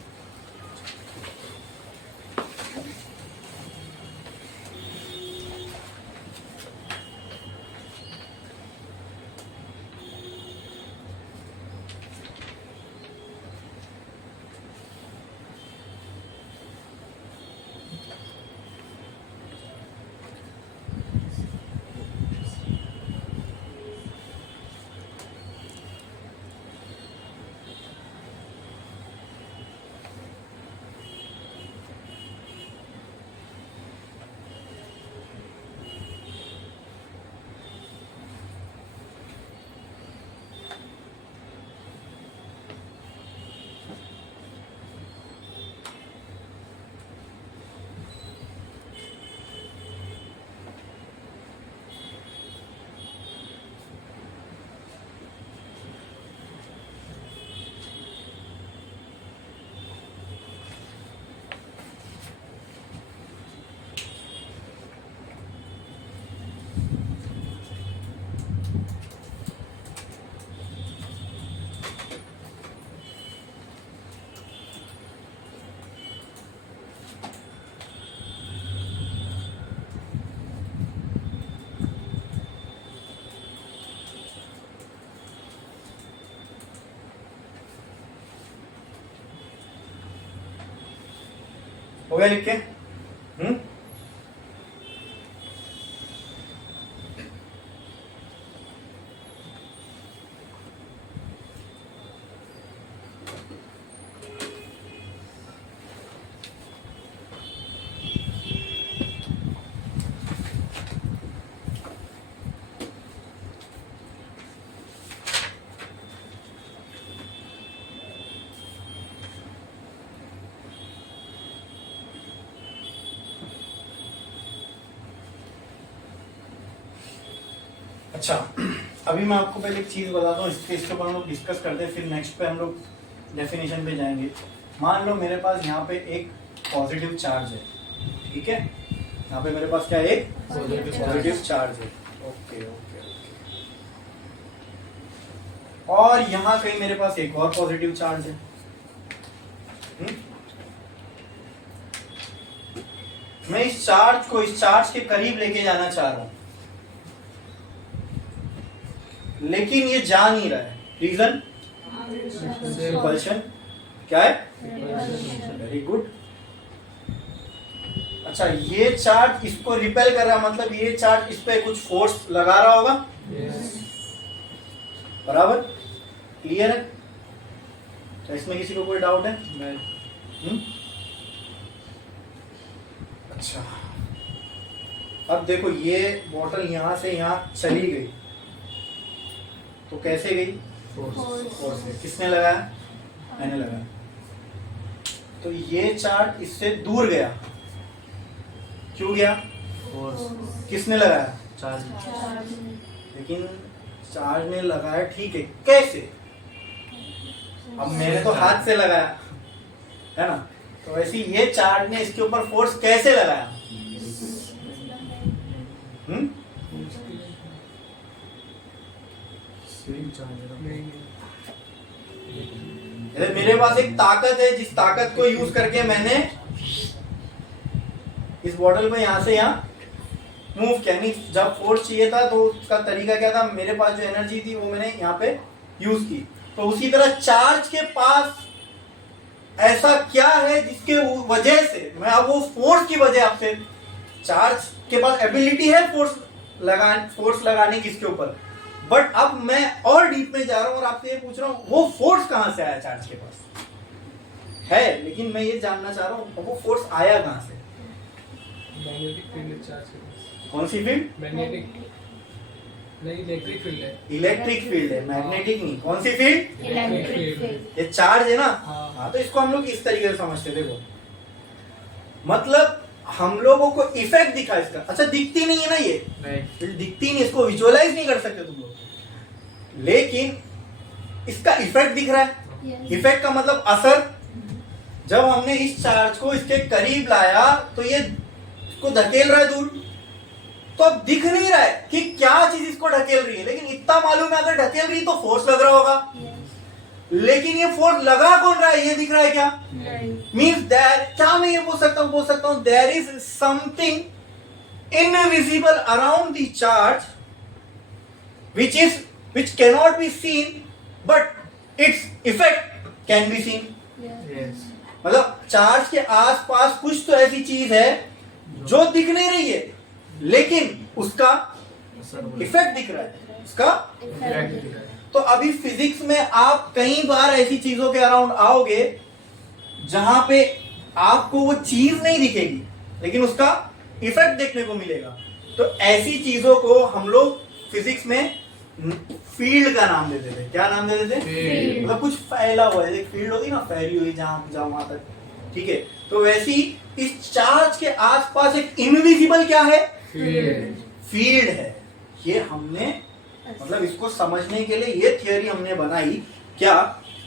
हो गया लिख के? अच्छा, अभी मैं आपको पहले एक चीज बताता हूँ, इसके ऊपर हम लोग डिस्कस करते हैं, फिर नेक्स्ट पे हम लोग डेफिनेशन पे जाएंगे। मान लो मेरे पास यहाँ पे एक पॉजिटिव चार्ज है, ठीक है? यहाँ पे मेरे पास क्या है? एक पॉजिटिव चार्ज है। Okay okay okay. और यहाँ कहीं मेरे पास एक और पॉजिटिव चार्ज है। मैं इस चार्ज को इस चार्ज के करीब लेके जाना चाह रहा हूं, लेकिन ये जा नहीं रहा है। रीजन? रिपल्शन। क्या है? Very good. अच्छा, ये चार्ज इसको रिपेल कर रहा, मतलब ये चार्ज इस पे कुछ फोर्स लगा रहा होगा। बराबर? क्लियर है? तो इसमें किसी को कोई डाउट है? अच्छा, अब देखो ये बोतल यहां से यहां चली गई, तो कैसे गई? फोर्स से। किसने लगाया? मैंने लगाया। तो ये चार्ज इससे दूर गया, क्यों गया? फोर्स किसने लगाया? चार्ज लेकिन चार्ज ने लगाया, ठीक है, कैसे? अब मैंने तो हाथ से लगाया है ना, तो ऐसे ये चार्ज ने इसके ऊपर फोर्स कैसे लगाया? हम्म? मेरे पास एक ताकत है, जिस ताकत को यूज करके मैंने इस बॉटल को यहां से यहां मूव किया। नहीं, जब फोर्स चाहिए था तो उसका तरीका क्या था, मेरे पास जो एनर्जी थी वो मैंने यहाँ पे यूज की। तो उसी तरह चार्ज के पास ऐसा क्या है जिसके वजह से मैं अब वो फोर्स की वजह आपसे, चार्ज के पास एबिलिटी है फोर्स लगाने की इसके ऊपर, बट अब मैं और डीप में जा रहा हूं और आपसे ये पूछ रहा हूं वो फोर्स कहां से आया? चार्ज के पास है, लेकिन मैं ये जानना चाह रहा हूं वो फोर्स आया कहां से? मैग्नेटिक फील्ड है चार्ज के पास। कौन सी फील्ड? मैग्नेटिक नहीं, इलेक्ट्रिक फील्ड है। इलेक्ट्रिक फील्ड है, मैग्नेटिक नहीं। कौन सी फील्ड? Electric field. ये चार्ज है ना। हाँ। तो इसको हम लोग इस तरीके से समझते थे। देखो, मतलब हम लोगों को इफेक्ट दिखा इसका। अच्छा, दिखती नहीं है ना ये, नहीं दिखती नहीं, इसको विजुअलाइज नहीं कर सकते तुम लोग, लेकिन इसका इफेक्ट दिख रहा है। इफेक्ट का मतलब असर। जब हमने इस चार्ज को इसके करीब लाया तो ये इसको धकेल रहा है दूर, तो अब दिख नहीं रहा है कि क्या चीज इसको ढकेल रही है, लेकिन इतना मालूम है अगर ढकेल रही है तो फोर्स लग रहा होगा। लेकिन ये फोर्स लगा कौन रहा है, ये दिख रहा है क्या? मीन्स देयर, क्या मैं ये बोल सकता हूं there is something invisible around the charge which cannot be seen but its effect can be seen। Yes मतलब चार्ज के आसपास कुछ तो ऐसी चीज है जो दिख नहीं रही है, लेकिन उसका इफेक्ट दिख रहा है, उसका। तो अभी फिजिक्स में आप कई बार ऐसी चीजों के अराउंड आओगे जहां पे आपको वो चीज नहीं दिखेगी, लेकिन उसका इफेक्ट देखने को मिलेगा। तो ऐसी चीजों को हम लोग फिजिक्स में फील्ड का नाम देते थे। क्या नाम देते थे? फील्ड। मतलब कुछ फैला हुआ है, एक फील्ड होती ना, फैली हुई जहां जाओ वहां तक, ठीक है। तो वैसी इस चार्ज के आसपास एक इनविजिबल क्या है? फील्ड है। ये हमने मतलब इसको समझने के लिए ये थियरी हमने बनाई क्या,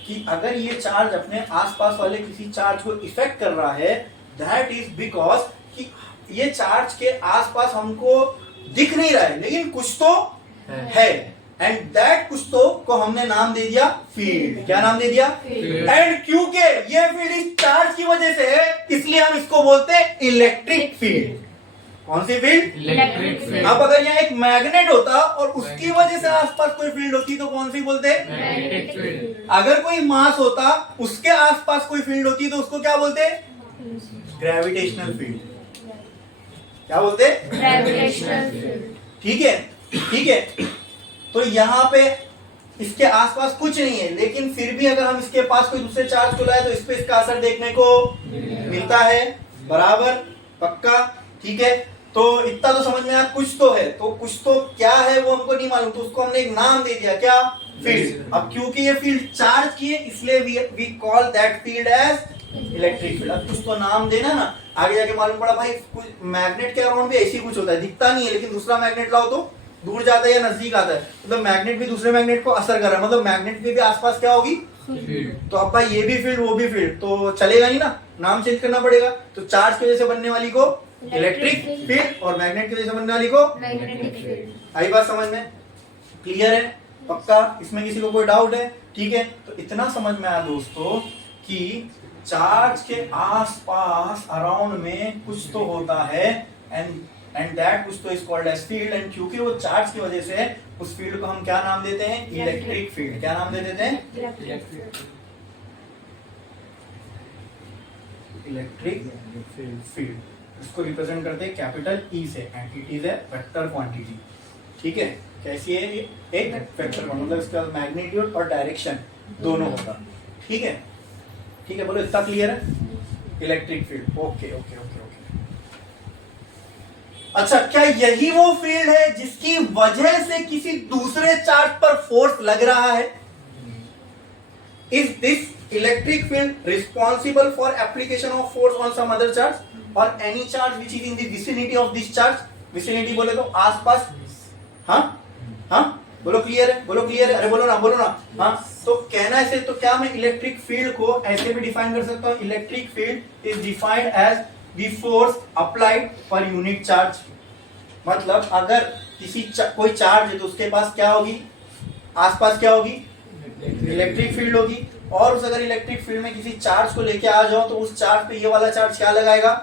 कि अगर ये चार्ज अपने आसपास वाले किसी चार्ज को इफेक्ट कर रहा है, दैट इज बिकॉज कि ये चार्ज के आसपास हमको दिख नहीं रहा है, लेकिन कुछ तो है, एंड दैट कुछ तो को हमने नाम दे दिया फील्ड। क्या नाम दे दिया? एंड क्योंकि ये फील्ड इस चार्ज की वजह से है, इसलिए हम इसको बोलते हैं इलेक्ट्रिक फील्ड। कौन सी फील्ड? Electric field. अब अगर यहाँ एक मैग्नेट होता और उसकी वजह से आसपास कोई फील्ड होती तो कौन सी बोलते? Magnetic field. अगर कोई मास होता उसके आसपास कोई फील्ड होती तो उसको क्या बोलते? Gravitational field. क्या बोलते? Gravitational field. ठीक है, ठीक है। तो यहाँ पे इसके आसपास कुछ नहीं है, लेकिन फिर भी अगर हम इसके पास कोई दूसरे चार्ज को लाए तो इस पे इसका असर देखने को मिलता है। बराबर, पक्का, ठीक है। तो इतना तो समझ में आया, कुछ तो है, तो कुछ तो क्या है वो हमको नहीं मालूम, तो उसको हमने एक नाम दे दिया, क्या? फील्ड। अब क्योंकि ये फील्ड चार्ज की है, इसलिए we call that field as electric field. अब कुछ तो नाम देना ना, आगे जाके मालूम पड़ा भाई कुछ मैग्नेट के अराउंड भी ऐसी कुछ होता है, दिखता नहीं है, लेकिन दूसरा मैग्नेट लाओ तो दूर जाता है या नजदीक आता है, मतलब मैग्नेट भी दूसरे मैग्नेट को असर कर रहा है, मतलब मैग्नेट के भी आसपास क्या होगी? तो अब भाई ये भी फील्ड वो भी फील्ड, तो चलेगा नहीं ना, नाम चेंज करना पड़ेगा। तो चार्ज की वजह से बनने वाली को इलेक्ट्रिक फील्ड और मैग्नेट की वजह से बनने वाली को मैग्नेटिक फील्ड। आई बात समझ में? क्लियर है? पक्का? इसमें किसी को कोई डाउट है? ठीक है, तो इतना समझ में आया दोस्तों कि चार्ज के आसपास अराउंड में कुछ तो होता है, एंड दैट कुछ तो is called as field, and क्योंकि वो चार्ज की वजह से उस फील्ड को हम क्या नाम देते हैं? Electric field. क्या नाम दे देते हैं? Electric field. इसको रिप्रेजेंट करते हैं कैपिटल ई से, and it is a vector quantity. ठीक है, कैसी है ये? एक वेक्टर, मतलब इसका मैग्नीट्यूड और डायरेक्शन दोनों होगा। ठीक है, ठीक है, बोलो इतना क्लियर है? Electric field, okay okay okay okay. अच्छा, क्या यही वो फील्ड है जिसकी वजह से किसी दूसरे चार्ज पर फोर्स लग रहा है? Is this electric field responsible for application of force on some other charge or any charge which is in the vicinity of this charge? Vicinity बोले तो आसपास. हाँ हाँ बोलो क्लियर है, बोलो क्लियर है, अरे बोलो ना. हाँ तो कहना ऐसे, तो क्या मैं इलेक्ट्रिक फील्ड को ऐसे भी डिफाइन कर सकता हूँ? Electric field is defined as the force applied per unit charge. मतलब अगर कोई चार्ज है तो उसके पास क्या होगी, आसपास क्या होगी, इलेक्ट्रिक फील्ड होगी. और उस अगर इलेक्ट्रिक फील्ड में किसी चार्ज को लेके आ जाओ तो उस चार्ज पे ये वाला चार्ज क्या लगाएगा,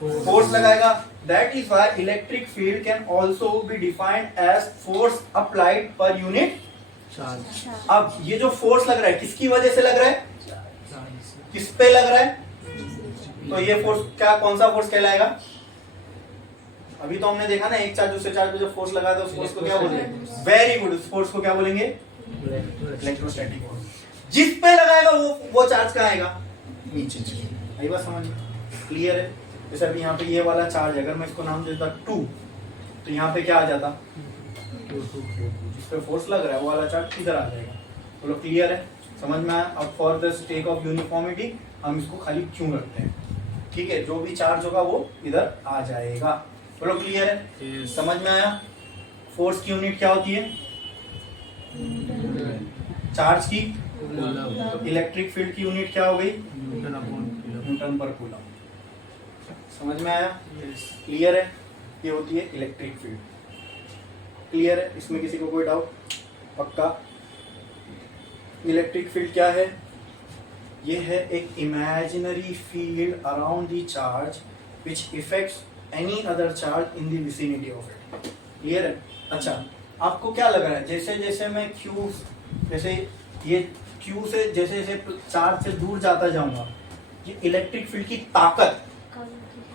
फोर्स लगाएगा. That is why electric field can also be defined as force applied per unit charge. अब ये जो फोर्स लग रहा है किसकी वजह से लग रहा है, किस पे लग रहा है, तो ये फोर्स क्या, कौन सा फोर्स कहलाएगा? अभी तो हमने देखा ना, एक चार्ज दूसरे चार्ज पे जो फोर्स लगा था उस फोर्स को क्या बोलेंगे? वेरी गुड, उस फोर्स को क्या बोलेंगे? Electrostatic force. जिस पे लगाएगा वो चार्ज कहाँ आएगा, नीचे. यही बात समझ क्लियर है? जैसे अभी यहाँ पे ये वाला चार्ज है, अगर मैं इसको नाम देता 2 तो यहाँ पे क्या आ जाता, जिस पे फोर्स लग रहा है वो वाला चार्ज इधर आ जाएगा. बोलो क्लियर है, समझ में आया? अब for the sake of uniformity हम इसको खाली क्यों रखते हैं, ठीक है? जो भी चार्ज होगा वो इधर आ जाएगा. बोलो क्लियर है, समझ में आया? फोर्स की यूनिट क्या होती है, चार्ज की. इलेक्ट्रिक फील्ड की यूनिट क्या हो गई, न्यूटन पर कूलम. समझ में आया? क्लियर है? ये होती है इलेक्ट्रिक फील्ड. क्लियर है? इसमें किसी को कोई डाउट? पक्का? इलेक्ट्रिक फील्ड क्या है? ये है एक imaginary field around the charge which effects any other charge in the vicinity of it. Clear है? अच्छा, आपको क्या लग रहा है, जैसे जैसे मैं Q, जैसे ये Q से जैसे जैसे चार्ज से दूर जाता जाऊंगा, ये इलेक्ट्रिक फील्ड की ताकत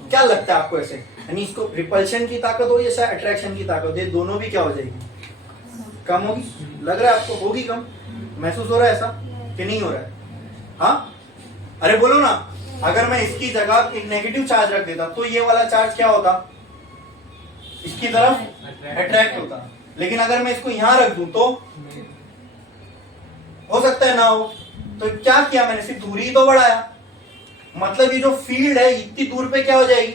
क्या लगता है आपको? ऐसे यानी इसको रिपल्शन की ताकत हो या शायद अट्रैक्शन की ताकत, ये दोनों भी क्या हो जाएगी, कम होगी. लग रहा है आपको होगी कम? महसूस हो रहा है ऐसा कि नहीं हो रहा है? हाँ अरे बोलो ना. अगर मैं इसकी जगह एक नेगेटिव चार्ज रख देता तो ये वाला चार्ज क्या होता, इसकी तरफ अट्रैक्ट होता. लेकिन अगर मैं इसको यहां रख दूं तो हो सकता है ना हो. तो क्या किया मैंने, सिर्फ दूरी तो बढ़ाया. मतलब ये जो फील्ड है इतनी दूर पे क्या हो जाएगी,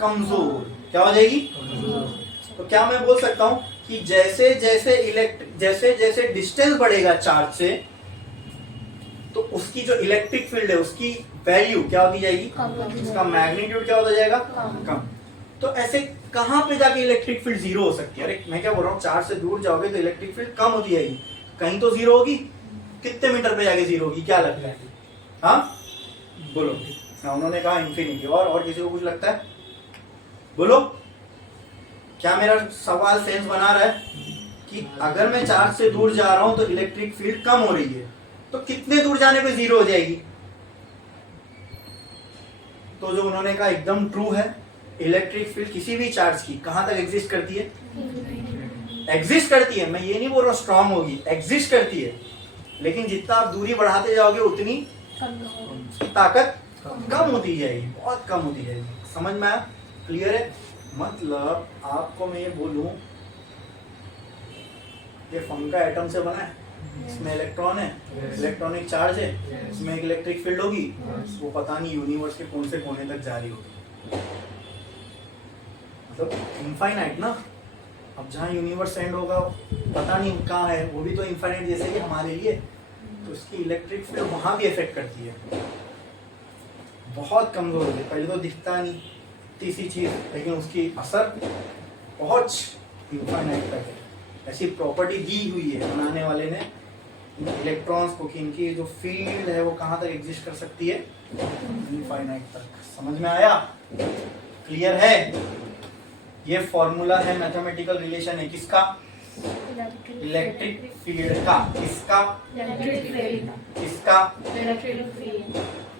कमजोर. क्या हो जाएगी? तो क्या मैं बोल सकता हूं कि जैसे जैसे डिस्टेंस बढ़ेगा चार्ज से तो उसकी जो इलेक्ट्रिक फील्ड है उसकी वैल्यू क्या होती जाएगी, उसका मैग्नीट्यूड क्या होता जाएगा, कम. तो ऐसे कहां पे जाके इलेक्ट्रिक फील्ड जीरो हो सकती है? अरे मैं क्या बोल रहा हूँ, चार्ज से दूर जाओगे तो इलेक्ट्रिक फील्ड कम होती जाएगी, कहीं तो जीरो होगी. कितने मीटर पे जाके जीरो होगी, क्या लगता है? हाँ बोलो. हाँ, उन्होंने कहा इंफिनिटी. और किसी को कुछ लगता है? बोलो. क्या मेरा सवाल सेंस बना रहा है कि अगर मैं चार्ज से दूर जा रहा हूं तो इलेक्ट्रिक फील्ड कम हो रही है, तो कितने दूर जाने पे जीरो हो जाएगी? तो जो उन्होंने कहा एकदम ट्रू है. इलेक्ट्रिक फील्ड किसी भी चार्ज की कहां तक एग्जिस्ट करती है, एग्जिस्ट करती है. मैं ये नहीं बोल रहा स्ट्रांग होगी, एग्जिस्ट करती है. लेकिन जितना आप दूरी बढ़ाते जाओगे उतनी ताकत कम होती जाएगी, बहुत कम होती जाएगी. समझ में आया? क्लियर है? मतलब आपको मैं ये बोलूं, ये फंका एटम से बना है, इसमें इलेक्ट्रॉन है, इलेक्ट्रॉनिक चार्ज है, इसमें एक इलेक्ट्रिक फील्ड होगी, वो पता नहीं यूनिवर्स के कौन से कोने तक जारी होगी. मतलब इनफाइनाइट ना. अब जहाँ यूनिवर्स एंड होगा पता नहीं कहाँ है, वो भी तो इनफाइनाइट जैसे ही हमारे लिए. तो इसकी इलेक्ट्रिक फील्ड वहां भी इफेक्ट करती है, बहुत कमजोर होती है. पहले तो दिखता नहीं तीसरी चीज, लेकिन उसकी असर बहुत इनफाइनाइट तक है. ऐसी प्रॉपर्टी दी हुई है बनाने वाले ने इलेक्ट्रॉन्स को कि इनकी जो फील्ड है वो कहाँ तक एग्जिस्ट कर सकती है, इनफाइनाइट तक. समझ में आया? क्लियर है? ये फॉर्मूला है, मैथमेटिकल रिलेशन है किसका, इलेक्ट्रिक फील्ड का. किसका, किसका.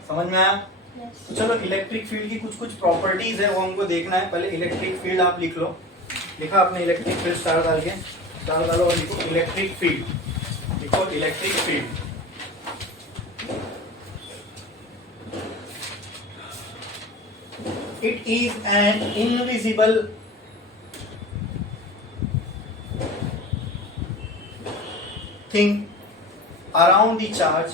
समझ में आया? तो चलो इलेक्ट्रिक फील्ड की कुछ कुछ प्रॉपर्टीज है वो हमको देखना है. पहले इलेक्ट्रिक फील्ड आप लिख लो. लिखा आपने इलेक्ट्रिक फील्ड स्टार डाल के, स्टार डालो और लिखो इलेक्ट्रिक फील्ड. लिखो electric field. It is an invisible thing around the charge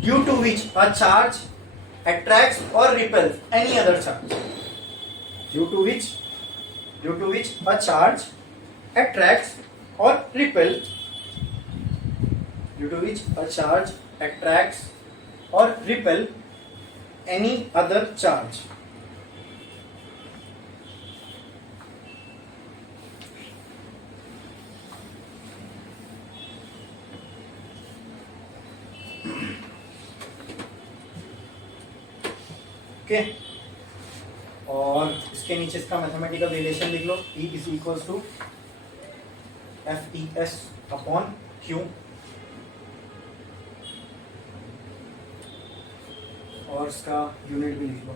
due to which a charge attracts or repels any other charge. Due to which a charge attracts or repels. Due to which a charge attracts or repel any other charge. Okay और इसके नीचे इसका mathematical relation लिख लो. E is equals to F E S upon Q और इसका unit भी लिख लो.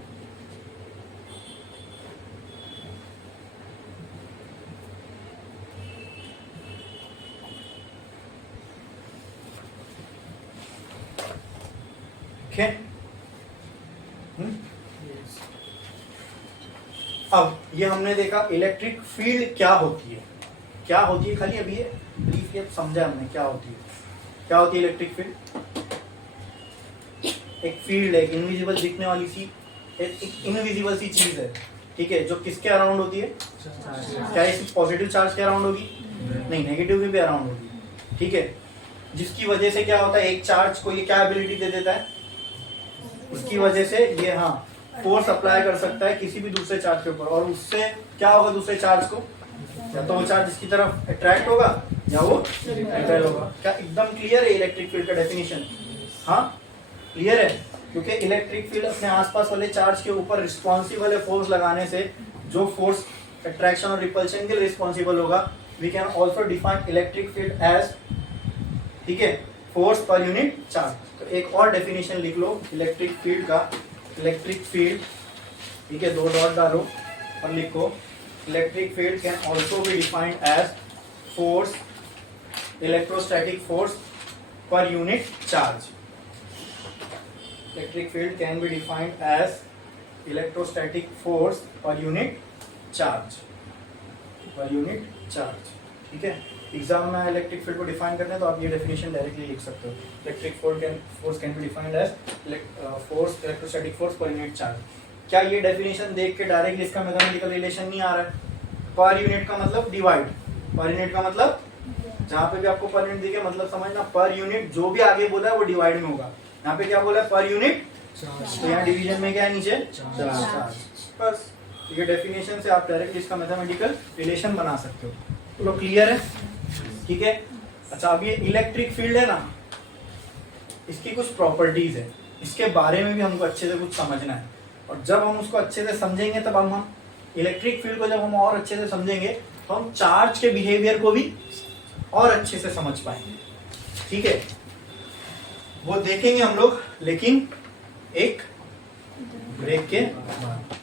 ओके अब ये हमने देखा इलेक्ट्रिक फील्ड क्या होती है. क्या होती है खाली अभी ये ब्रीफली समझा हमने क्या होती है. क्या होती है इलेक्ट्रिक फील्ड? एक फील्ड है, इनविजिबल दिखने वाली सी एक इनविजिबल सी चीज है, ठीक है, जो किसके अराउंड होती है? क्या ये पॉजिटिव चार्ज के अराउंड होगी? नहीं, नेगेटिव के भी अराउंड होगी, ठीक है. जिसकी वजह से क्या होता है, एक चार्ज को ये क्या एबिलिटी दे देता है, उसकी वजह से ये हाँ फोर्स अप्लाई कर सकता है किसी भी दूसरे चार्ज के ऊपर, और उससे क्या होगा दूसरे चार्ज को, या तो वो चार्ज इसकी तरफ अट्रैक्ट होगा या वो रिपेल होगा. क्या एकदम क्लियर है इलेक्ट्रिक फील्ड का डेफिनेशन? हाँ क्लियर है, क्योंकि इलेक्ट्रिक फील्ड अपने आसपास वाले चार्ज के ऊपर रिस्पॉन्सिबल है फोर्स लगाने से. जो फोर्स अट्रैक्शन और रिपल्शन के लिए रिस्पॉन्सिबल होगा, we can also define electric field as, ठीक है, फोर्स पर यूनिट चार्ज. तो एक और डेफिनेशन लिख लो इलेक्ट्रिक फील्ड का. इलेक्ट्रिक फील्ड, ठीक है, 2 डॉट डालो और लिखो electric field can also be defined as force, electrostatic force per unit charge. Electric field can be defined as electrostatic force per unit charge, per unit charge, ठीक है. Exam में electric field को define करना है तो आप ये definition directly लिख सकते हो. Electric force can be defined as force, electrostatic force per unit charge. क्या ये डेफिनेशन देख के डायरेक्टली इसका मैथमेटिकल रिलेशन नहीं आ रहा है? पर यूनिट का मतलब डिवाइड, पर यूनिट का मतलब जहां पे भी आपको पर यूनिट दिखे मतलब समझना पर यूनिट जो भी आगे बोला है वो डिवाइड में होगा. यहाँ पे क्या बोला है, पर यूनिट, तो यहाँ डिवीजन में क्या है नीचे चार्ज. बस ये डेफिनेशन से आप डायरेक्टली इसका मैथमेटिकल रिलेशन बना सकते हो. तो क्लियर है, ठीक है. अच्छा, अब ये इलेक्ट्रिक फील्ड है ना, इसकी कुछ प्रॉपर्टीज है, इसके बारे में भी हमको अच्छे से कुछ समझना है. और जब हम उसको अच्छे से समझेंगे तब हम इलेक्ट्रिक फील्ड को जब हम और अच्छे से समझेंगे तो हम चार्ज के बिहेवियर को भी और अच्छे से समझ पाएंगे, ठीक है. वो देखेंगे हम लोग, लेकिन एक ब्रेक के बाद.